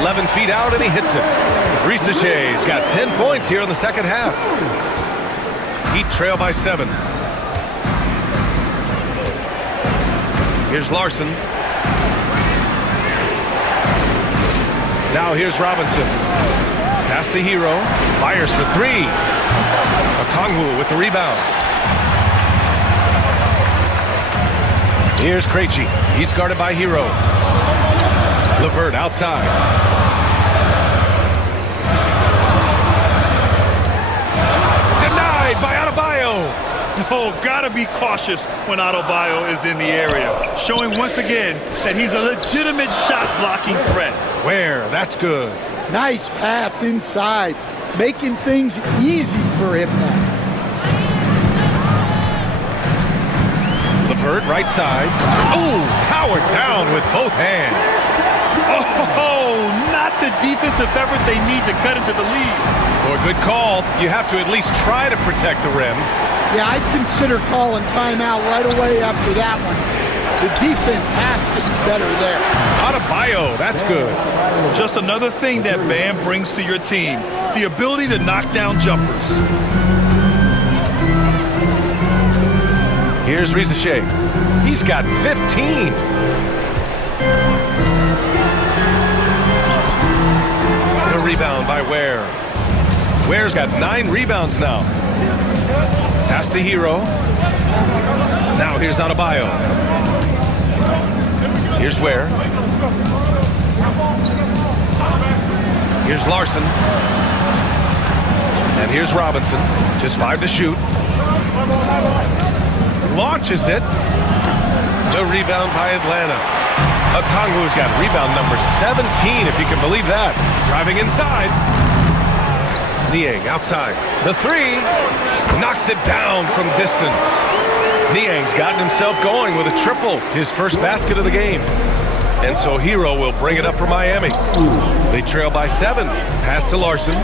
11 feet out, and he hits it. Rizachet's got 10 points here in the second half. Heat trail by 7. Here's Larson. Now here's Robinson. Pass to Hero. Fires for 3. Okongwu with the rebound. Here's Krejci. He's guarded by Hero. LeVert outside. Denied by Adebayo. Oh, gotta be cautious when Adebayo is in the area, showing once again that he's a legitimate shot-blocking threat. Where? That's good. Nice pass inside, making things easy for him now. LeVert right side. Oh, powered down with both hands. Oh, not the defensive effort they need to cut into the lead. Boy, good call. You have to at least try to protect the rim. Yeah, I'd consider calling timeout right away after that one. The defense has to be better there. Adebayo, that's good. Just another thing that Bam brings to your team, the ability to knock down jumpers. Here's Rizachet. He's got 15. The rebound by Ware. Ware's got 9 rebounds now. Pass to Hero. Now here's Adebayo. Here's Ware. Here's Larson. And here's Robinson. Just 5 to shoot. Launches it. The rebound by Atlanta. Okongwu's got rebound number 17, if you can believe that. Driving inside. Niang outside. The 3. Knocks it down from distance. Niang's gotten himself going with a triple. His first basket of the game. And so Hero will bring it up for Miami. They trail by 7. Pass to Larson.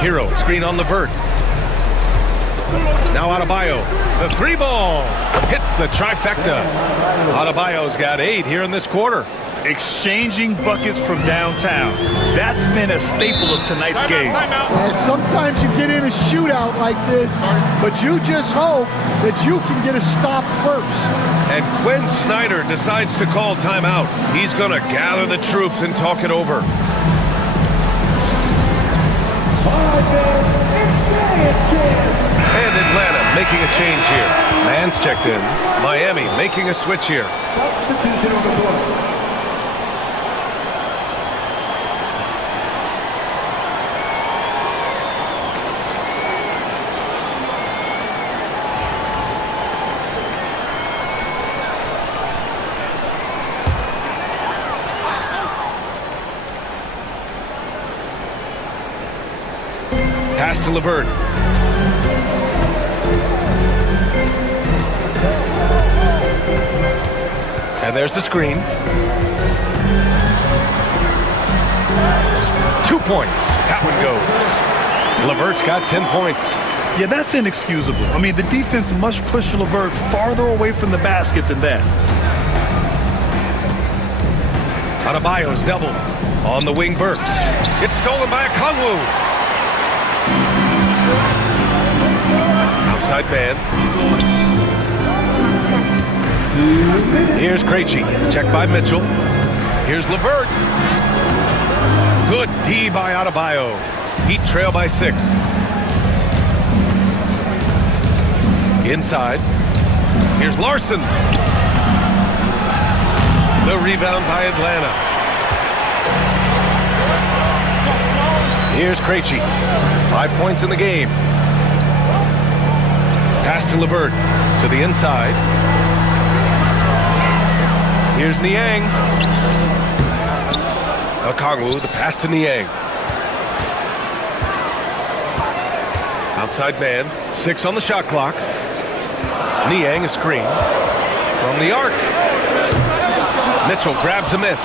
Hero, screen on LeVert. Now Adebayo. The 3 ball. Hits the trifecta. Adebayo's got 8 here in this quarter. Exchanging buckets from downtown. That's been a staple of tonight's game. Sometimes you get in a shootout like this, but you just hope that you can get a stop first. And Quinn Snyder decides to call timeout. He's going to gather the troops and talk it over. And Atlanta making a change here. Man's checked in. Miami making a switch here. Substitution on the floor. Pass to LeVert. And there's the screen. 2 points. That one goes. LeVert's got 10 points. Yeah, that's inexcusable. I mean, the defense must push LeVert farther away from the basket than that. Adebayo's double. On the wing, Burks. It's stolen by Okongwu. Outside man. Here's Krejci. Check by Mitchell. Here's LeVert. Good D by Adebayo. Heat trail by 6. Inside. Here's Larson. The rebound by Atlanta. Here's Krejci. 5 points in the game. Pass to LeVert. To the inside. Here's Niang. Okongwu, the pass to Niang. Outside man. 6 on the shot clock. Niang a screen. From the arc. Mitchell grabs a miss.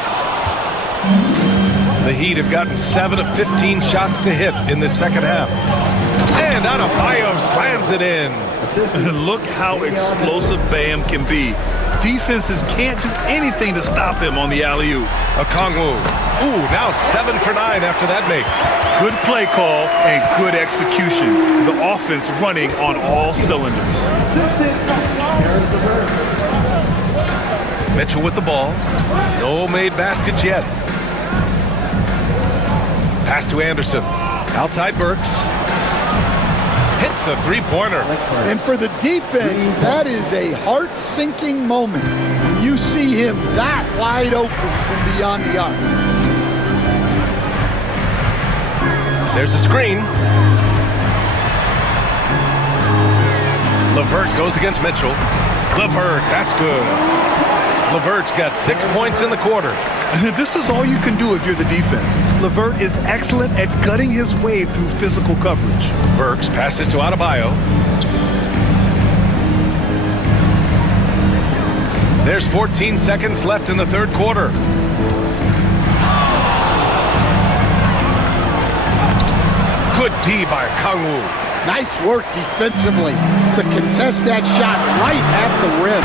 The Heat have gotten 7 of 15 shots to hit in the second half. And Adebayo slams it in. Look how explosive Bam can be. Defenses can't do anything to stop him on the alley-oop. Okongwu. Ooh, now 7 for 9 after that make. Good play call and good execution. The offense running on all cylinders. Mitchell with the ball. No made baskets yet. Pass to Anderson. Outside Burks. Hits the three-pointer. And for the defense, that is a heart-sinking moment when you see him that wide open from beyond the arc. There's a screen. LeVert goes against Mitchell. LeVert, that's good. LeVert's got 6 points in the quarter. This is all you can do if you're the defense. LeVert is excellent at gutting his way through physical coverage. Burks passes to Adebayo. There's 14 seconds left in the third quarter. Good D by Okongwu. Nice work defensively to contest that shot right at the rim.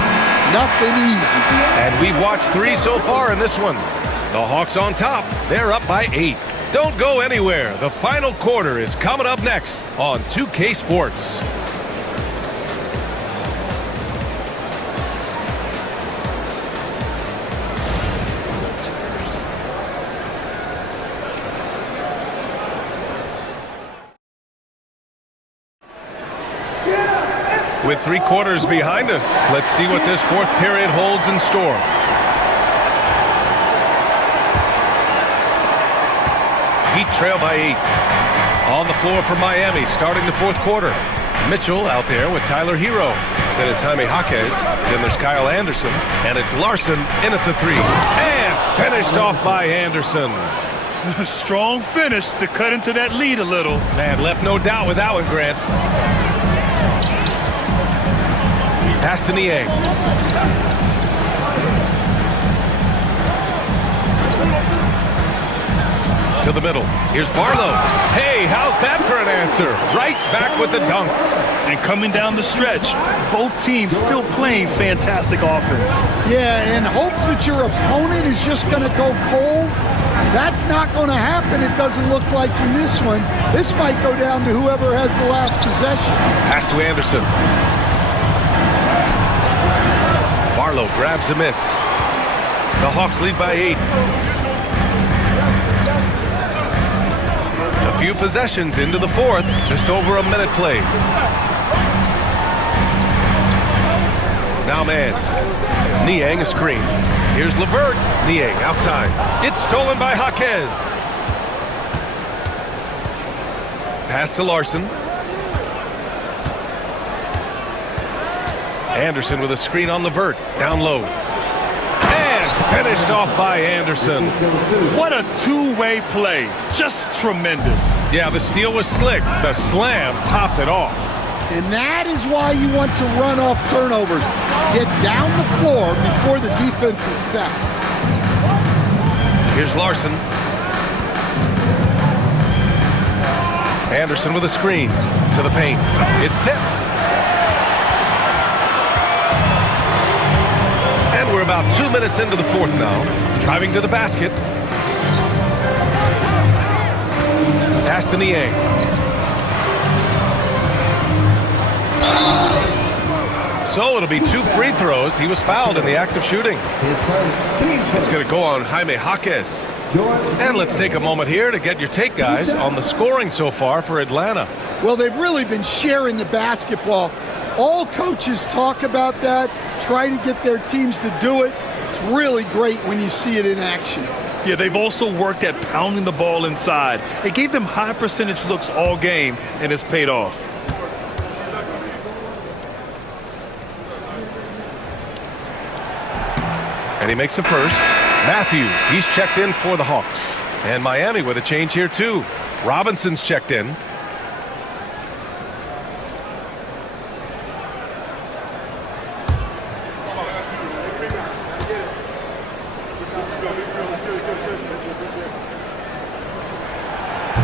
Nothing easy. And we've watched 3 so far in this one. The Hawks on top. They're up by 8. Don't go anywhere. The final quarter is coming up next on 2K Sports. With 3 quarters behind us, let's see what this fourth period holds in store. Heat trail by 8. On the floor for Miami, starting the fourth quarter. Mitchell out there with Tyler Hero. Then it's Jaime Jaquez. Then there's Kyle Anderson. And it's Larson in at the 3. And finished off by Anderson. Strong finish to cut into that lead a little. Man, left no doubt with that one, Grant. Pass to Niang. To the middle. Here's Barlow. Hey, how's that for an answer? Right back with the dunk. And coming down the stretch, both teams still playing fantastic offense. Yeah, in hopes that your opponent is just going to go cold. That's not going to happen, it doesn't look like in this one. This might go down to whoever has the last possession. Pass to Anderson. Barlow grabs a miss. The Hawks lead by 8. A few possessions into the fourth, just over a minute played. Now man, Niang a screen. Here's LeVert. Niang outside. It's stolen by Jaquez. Pass to Larson. Anderson with a screen on LeVert. Down low. And finished off by Anderson. What a two-way play. Just tremendous. Yeah, the steal was slick. The slam topped it off. And that is why you want to run off turnovers. Get down the floor before the defense is set. Here's Larson. Anderson with a screen to the paint. It's tipped. And we're about 2 minutes into the fourth now. Driving to the basket. Pass to Niang. So it'll be 2 free throws. He was fouled in the act of shooting. It's going to go on Jaime Jaquez. And let's take a moment here to get your take, guys, on the scoring so far for Atlanta. Well, they've really been sharing the basketball. All coaches talk about that, try to get their teams to do it. It's really great when you see it in action. Yeah, they've also worked at pounding the ball inside. It gave them high percentage looks all game, and it's paid off. And he makes the first. Matthews, he's checked in for the Hawks. And Miami with a change here too. Robinson's checked in.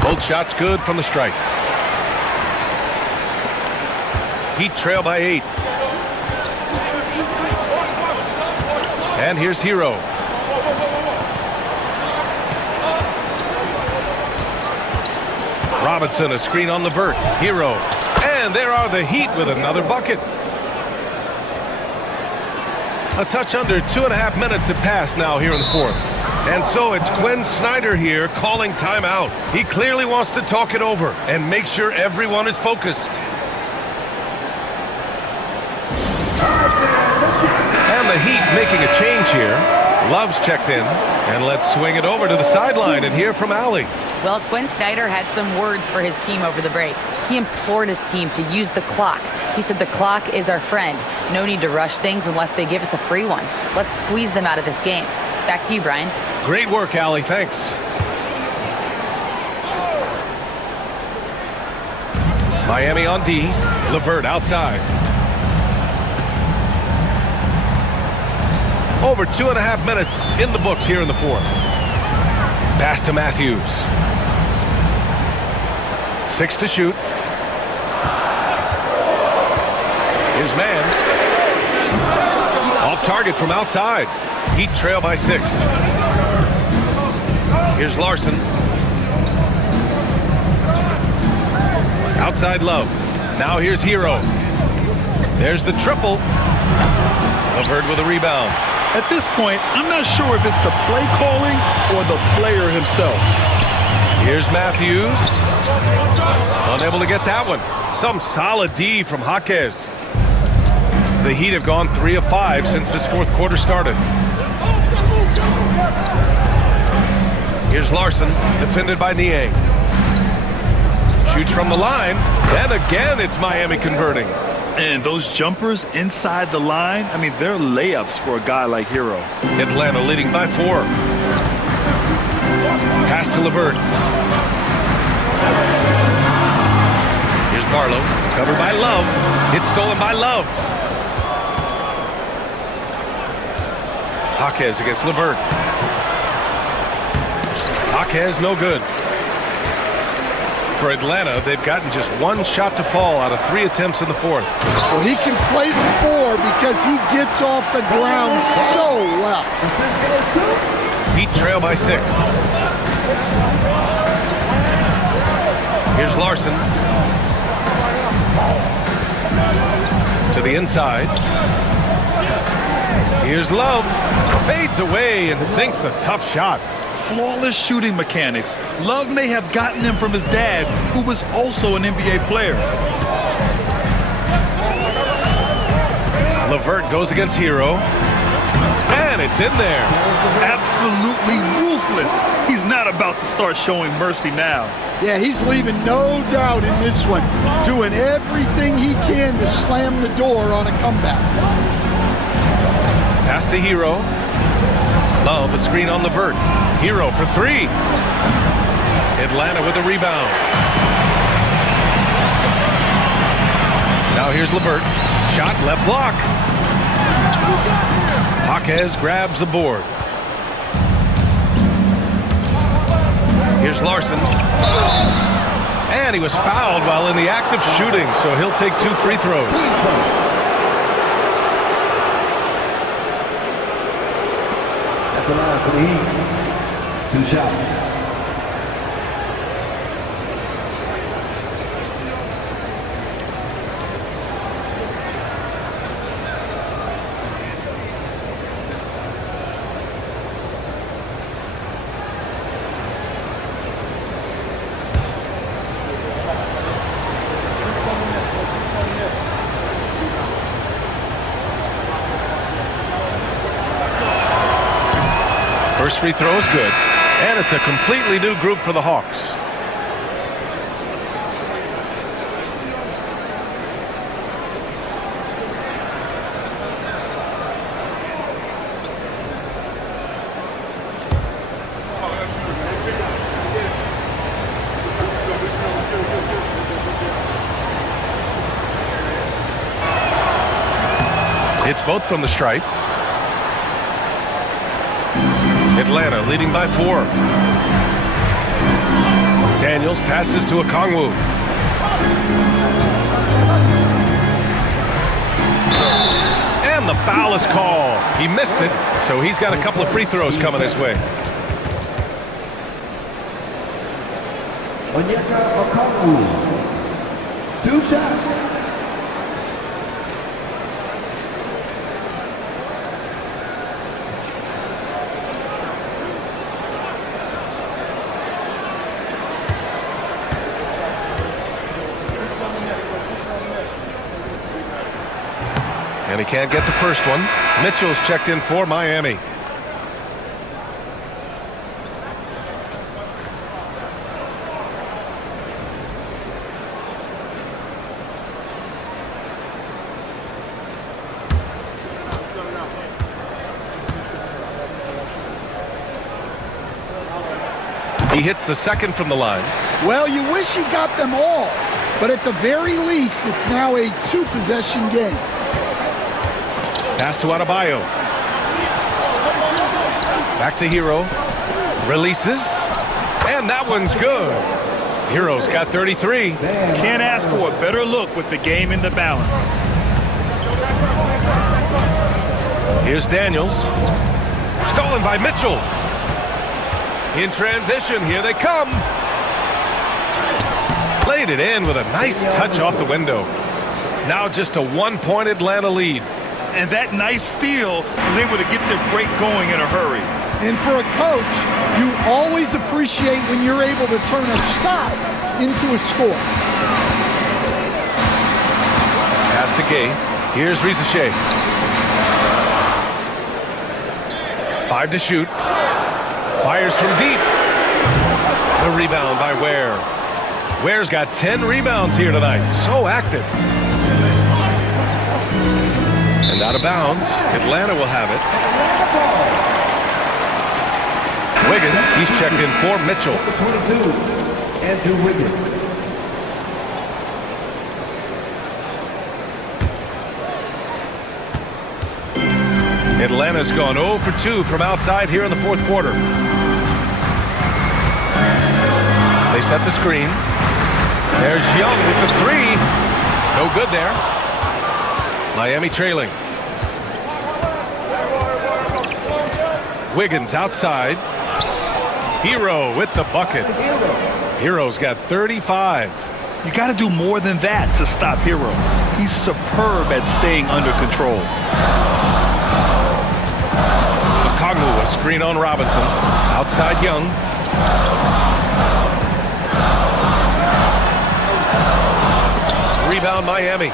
Both shots good from the strike. Heat trail by 8. And here's Hero. Robinson, a screen on the vert. Hero. And there are the Heat with another bucket. A touch under 2.5 minutes have passed now here in the fourth. And so it's Quinn Snyder here calling timeout. He clearly wants to talk it over and make sure everyone is focused. And the Heat making a change here. Love's checked in. And let's swing it over to the sideline and hear from Allie. Well, Quinn Snyder had some words for his team over the break. He implored his team to use the clock. He said the clock is our friend. No need to rush things unless they give us a free one. Let's squeeze them out of this game. Back to you, Brian. Great work, Allie. Thanks. Miami on D. LeVert outside. Over 2.5 minutes in the books here in the fourth. Pass to Matthews. 6 to shoot. His man. Off target from outside. Heat trail by 6. Here's Larson. Outside Love. Now here's Hero. There's the triple. LeVert with a rebound. At this point, I'm not sure if it's the play calling or the player himself. Here's Matthews. Unable to get that one. Some solid D from HAWKS. The Heat have gone 3 of 5 since this fourth quarter started. Here's Larson, defended by Niang. Shoots from the line, and again it's Miami converting. And those jumpers inside the line, I mean, they're layups for a guy like Hero. Atlanta leading by 4. Pass to LeVert. Here's Barlow, covered by Love. It's stolen by Love. HAWKS against LeVert. HAWKS no good. For Atlanta, they've gotten just 1 shot to fall out of 3 attempts in the fourth. Well, he can play the 4 because he gets off the ground so well. Heat trail by 6. Here's Larson. To the inside. Here's Love. Fades away and sinks a tough shot. Flawless shooting mechanics. Love may have gotten them from his dad, who was also an NBA player. LeVert goes against Hero. And it's in there. Absolutely ruthless. He's not about to start showing mercy now. Yeah, he's leaving no doubt in this one. Doing everything he can to slam the door on a comeback. Pass to Hero. Love a screen on LeVert. Hero for 3. Atlanta with a rebound. Now here's LeVert. Shot left block. HAWKS grabs the board. Here's Larson. And he was fouled while in the act of shooting, so he'll take 2 free throws. At the line for the Heat, 2 shots. First free throw is good, and it's a completely new group for the Hawks. It's both from the stripe. Atlanta leading by 4. Daniels passes to Okongwu. And the foul is called. He missed it, so he's got a couple of free throws coming his way. Two shots. And he can't get the first one. Mitchell's checked in for Miami. He hits the second from the line. Well, you wish he got them all, but at the very least, it's now a two-possession game. Pass to Adebayo. Back to Hero. Releases. And that one's good. Hero's got 33. Can't ask for a better look with the game in the balance. Here's Daniels. Stolen by Mitchell. In transition, here they come. Played it in with a nice touch off the window. Now just a one-point Atlanta lead. And that nice steal was able to get their break going in a hurry. And for a coach, you always appreciate when you're able to turn a shot into a score. Pass to Gay. Here's Rizachet. 5 to shoot. Fires from deep. The rebound by Ware. Ware's got 10 rebounds here tonight. So active. And out of bounds. Atlanta will have it. Wiggins, he's checked in for Mitchell. 22, Andrew Wiggins. Atlanta's gone 0 for 2 from outside here in the fourth quarter. They set the screen. There's Young with the three. No good there. Miami trailing. Wiggins outside. Hero with the bucket. Hero's got 35. You got to do more than that to stop Hero. He's superb at staying under control. Okongwu, a screen on Robinson. Outside Young. Rebound Miami.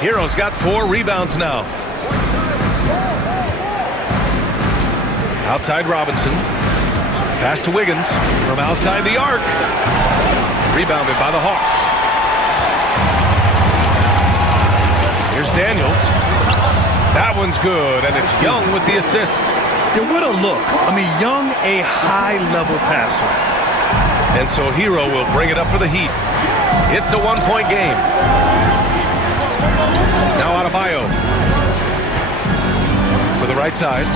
Hero's got 4 rebounds now. Outside Robinson. Pass to Wiggins from outside the arc. Rebounded by the Hawks. Here's Daniels. That one's good, and it's Young with the assist. Yeah, what a look. I mean, Young, a high-level passer. And so Hero will bring it up for the Heat. It's a one-point game. Now Adebayo. To the right side.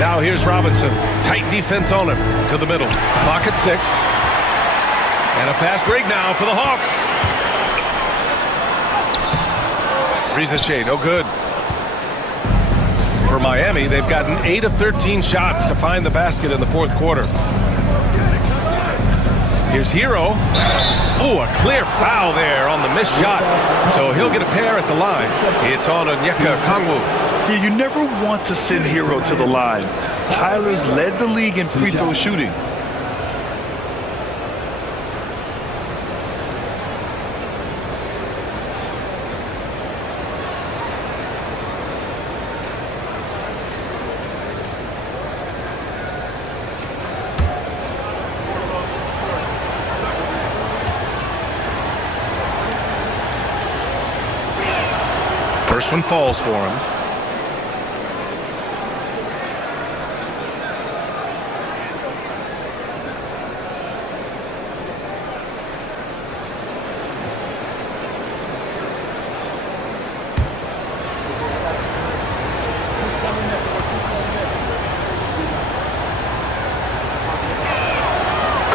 Now here's Robinson. Tight defense on him. To the middle. Clock at 6. And a fast break now for the Hawks. Rizachet, no good. For Miami, they've gotten 8 of 13 shots to find the basket in the fourth quarter. Here's Hero. Oh, a clear foul there on the missed shot. So he'll get a pair at the line. It's on Onyeka Okongwu. Yeah, you never want to send Hero to the line. Tyler's led the league in free throw shooting. First one falls for him.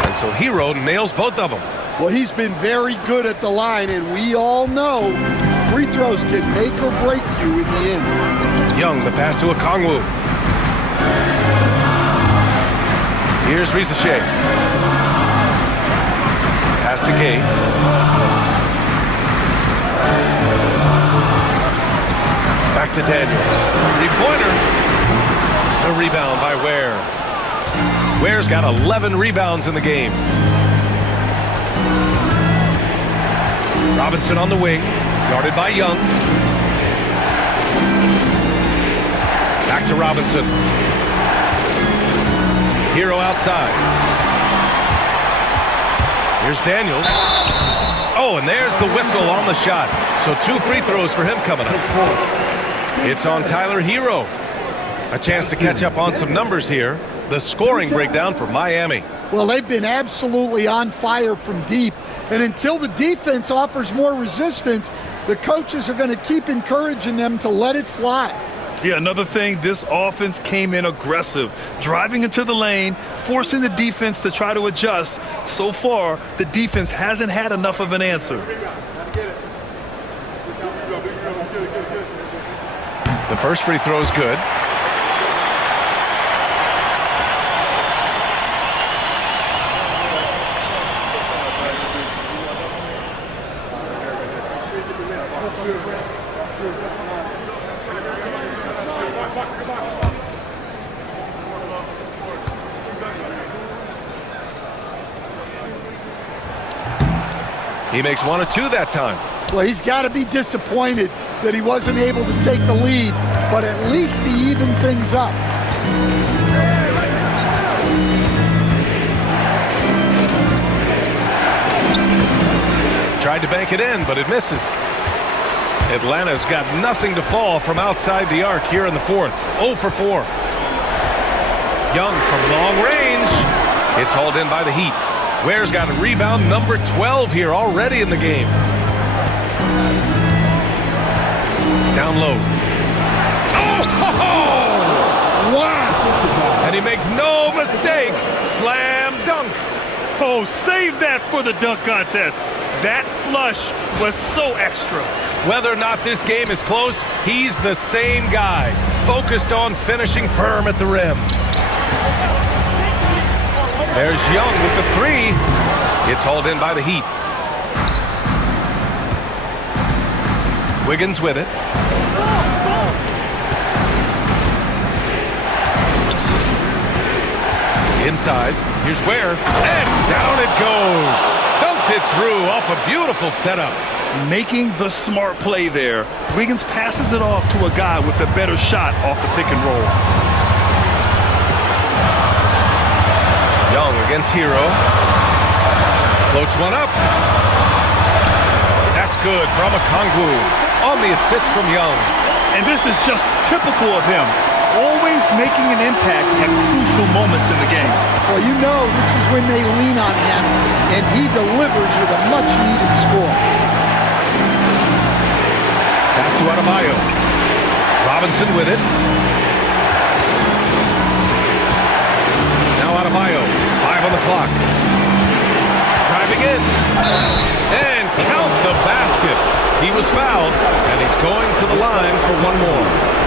And so Hero nails both of them. Well, he's been very good at the line, and we all know Free throws can make or break you in the end. Young, the pass to Okongwu. Here's Risache. Pass to Gay. Back to Daniels. Three-pointer. The rebound by Ware. Ware's got 11 rebounds in the game. Robinson on the wing, guarded by Young. Back to Robinson. Hero outside. Here's Daniels. Oh, and there's the whistle on the shot. So 2 free throws for him coming up. It's on Tyler Hero. A chance to catch up on some numbers here. The scoring breakdown for Miami. Well, they've been absolutely on fire from deep. And until the defense offers more resistance, the coaches are going to keep encouraging them to let it fly. Yeah, another thing, this offense came in aggressive, driving into the lane, forcing the defense to try to adjust. So far, the defense hasn't had enough of an answer. The first free throw is good. He makes 1 or 2 that time. Well, he's got to be disappointed that he wasn't able to take the lead, but at least he evened things up. Tried to bank it in, but it misses. Atlanta's got nothing to fall from outside the arc here in the fourth. 0 for 4. Young from long range. It's hauled in by the Heat. Ware's got a rebound number 12 here already in the game. Down low. Oh! Wow! And he makes no mistake. Slam dunk. Oh, save that for the dunk contest. That flush was so extra. Whether or not this game is close, he's the same guy, focused on finishing firm at the rim. There's Young with the 3. It's hauled in by the Heat. Wiggins with it. Inside. Here's Ware. And down it goes. Dunked it through off a beautiful setup. Making the smart play there. Wiggins passes it off to a guy with a better shot off the pick and roll. Young against Hero. Floats one up. That's good from Okongwu on the assist from Young. And this is just typical of him. Always making an impact at crucial moments in the game. Well, you know this is when they lean on him, and he delivers with a much-needed score. Pass to Adebayo. Robinson with it. Now Adebayo. 5 on the clock. Driving in. And count the basket. He was fouled, and he's going to the line for one more.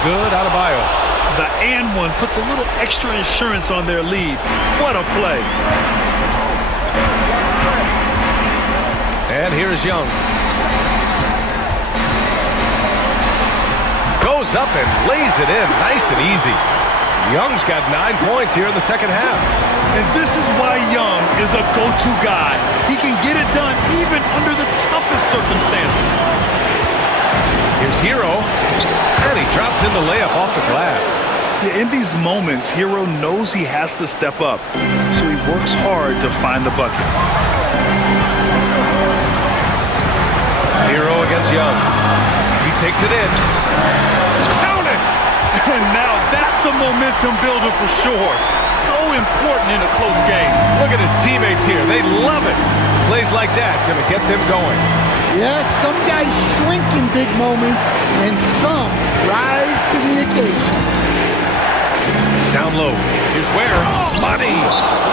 Good, Adebayo. The and one puts a little extra insurance on their lead. What a play. And here's Young. Goes up and lays it in nice and easy. Young's got 9 points here in the second half. And this is why Young is a go-to guy. He can get it done even under the toughest circumstances. Here's Hero. And he drops in the layup off the glass. Yeah, in these moments, Hero knows he has to step up, so he works hard to find the bucket. Hero against Young. He takes it in. Count it! And now that's a momentum builder for sure. So important in a close game. Look at his teammates here. They love it. Plays like that gonna get them going. Yes, some guys shrink in big moments, and some rise to the occasion. Down low. Here's where. Money!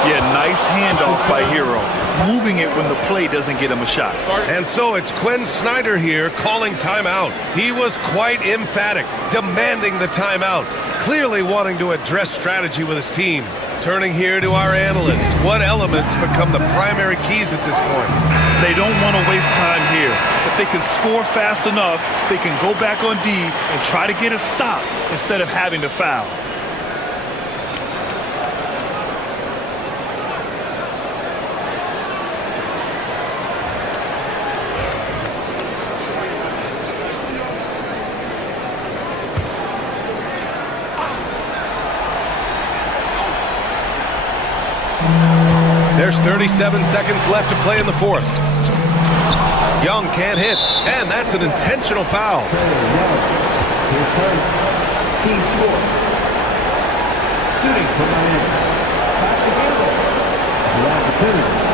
Yeah, nice handoff by Hero. Moving it when the play doesn't get him a shot. And so it's Quinn Snyder here calling timeout. He was quite emphatic, demanding the timeout, clearly wanting to address strategy with his team. Turning here to our analyst. What elements become the primary keys at this point? They don't want to waste time here. If they can score fast enough, they can go back on D and try to get a stop instead of having to foul. There's 37 seconds left to play in the fourth. Young can't hit, and that's an intentional foul. His first, team score. Shooting for Miami. Back together. The opportunity.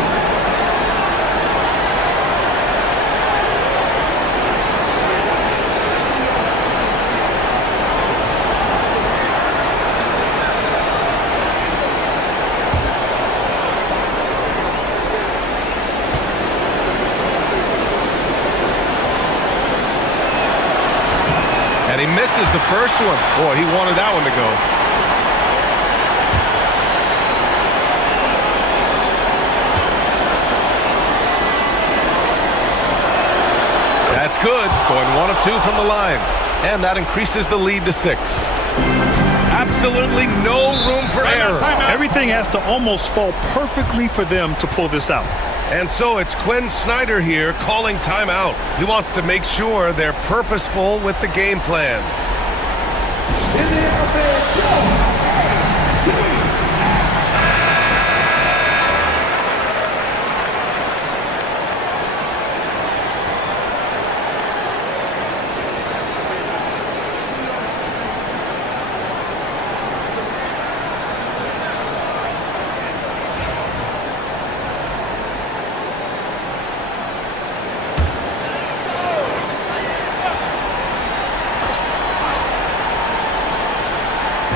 And he misses the first one. Boy, he wanted that one to go. That's good. Going 1 of 2 from the line. And that increases the lead to 6. Absolutely no room for error. Everything has to almost fall perfectly for them to pull this out. And so it's Quinn Snyder here calling timeout. He wants to make sure they're purposeful with the game plan. In the offense,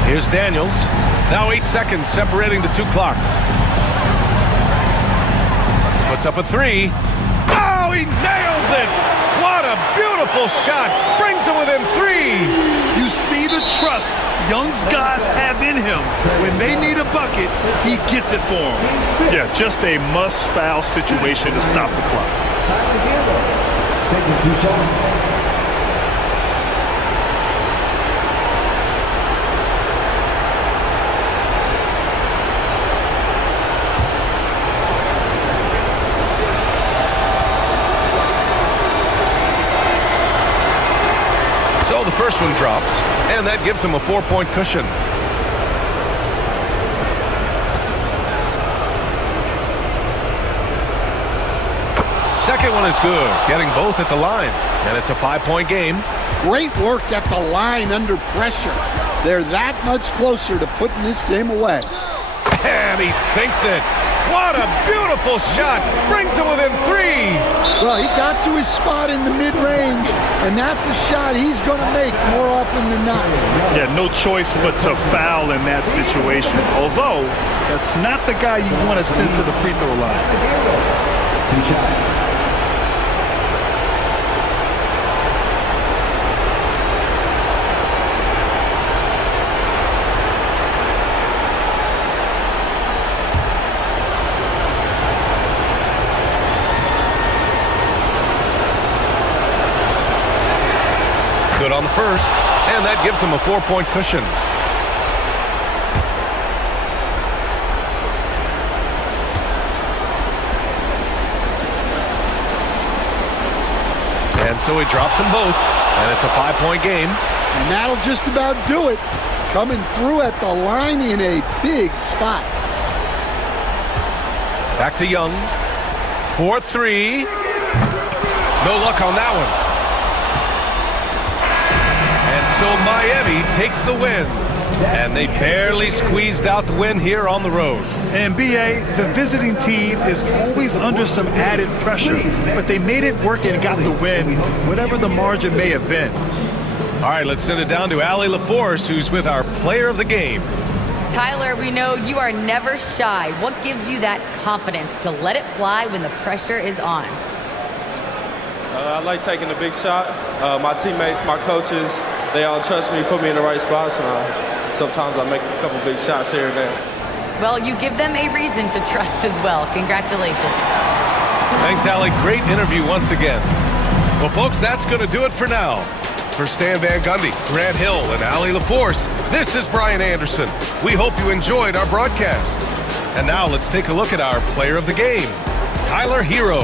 Here's Daniels. Now 8 seconds separating the 2 clocks. Puts up a 3. Oh, he nails it! What a beautiful shot! Brings him within 3. You see the trust Young's guys have in him. When they need a bucket, he gets it for them. Yeah, just a must-foul situation to stop the clock. back together. Taking 2 shots. So the first one drops, and that gives him a 4-point cushion. Second one is good, getting both at the line, and it's a 5-point game. Great work at the line under pressure. They're that much closer to putting this game away. And he sinks it. What a beautiful shot. Brings him within 3. Well, he got to his spot in the mid-range, and that's a shot he's going to make more often than not. Yeah, no choice but to foul in that situation. Although, that's not the guy you want to send to the free throw line. 2 shots. Good on the first, and that gives him a 4-point cushion. And so he drops them both, and it's a 5-point game. And that'll just about do it. coming through at the line in a big spot. Back to Young. 4-3. No luck on that one. And so Miami takes the win. And they barely squeezed out the win here on the road. And BA, the visiting team is always under some added pressure, but they made it work and got the win, whatever the margin may have been. All right, let's send it down to Allie LaForce, who's with our player of the game. Tyler, we know you are never shy. What gives you that confidence to let it fly when the pressure is on? I like taking the big shot. My teammates, my coaches, they all trust me, put me in the right spots, and sometimes I make a couple big shots here and there. Well, you give them a reason to trust as well. Congratulations. Thanks, Allie. Great interview once again. Well, folks, that's going to do it for now. For Stan Van Gundy, Grant Hill, and Allie LaForce, this is Brian Anderson. We hope you enjoyed our broadcast. And now let's take a look at our player of the game, Tyler Hero.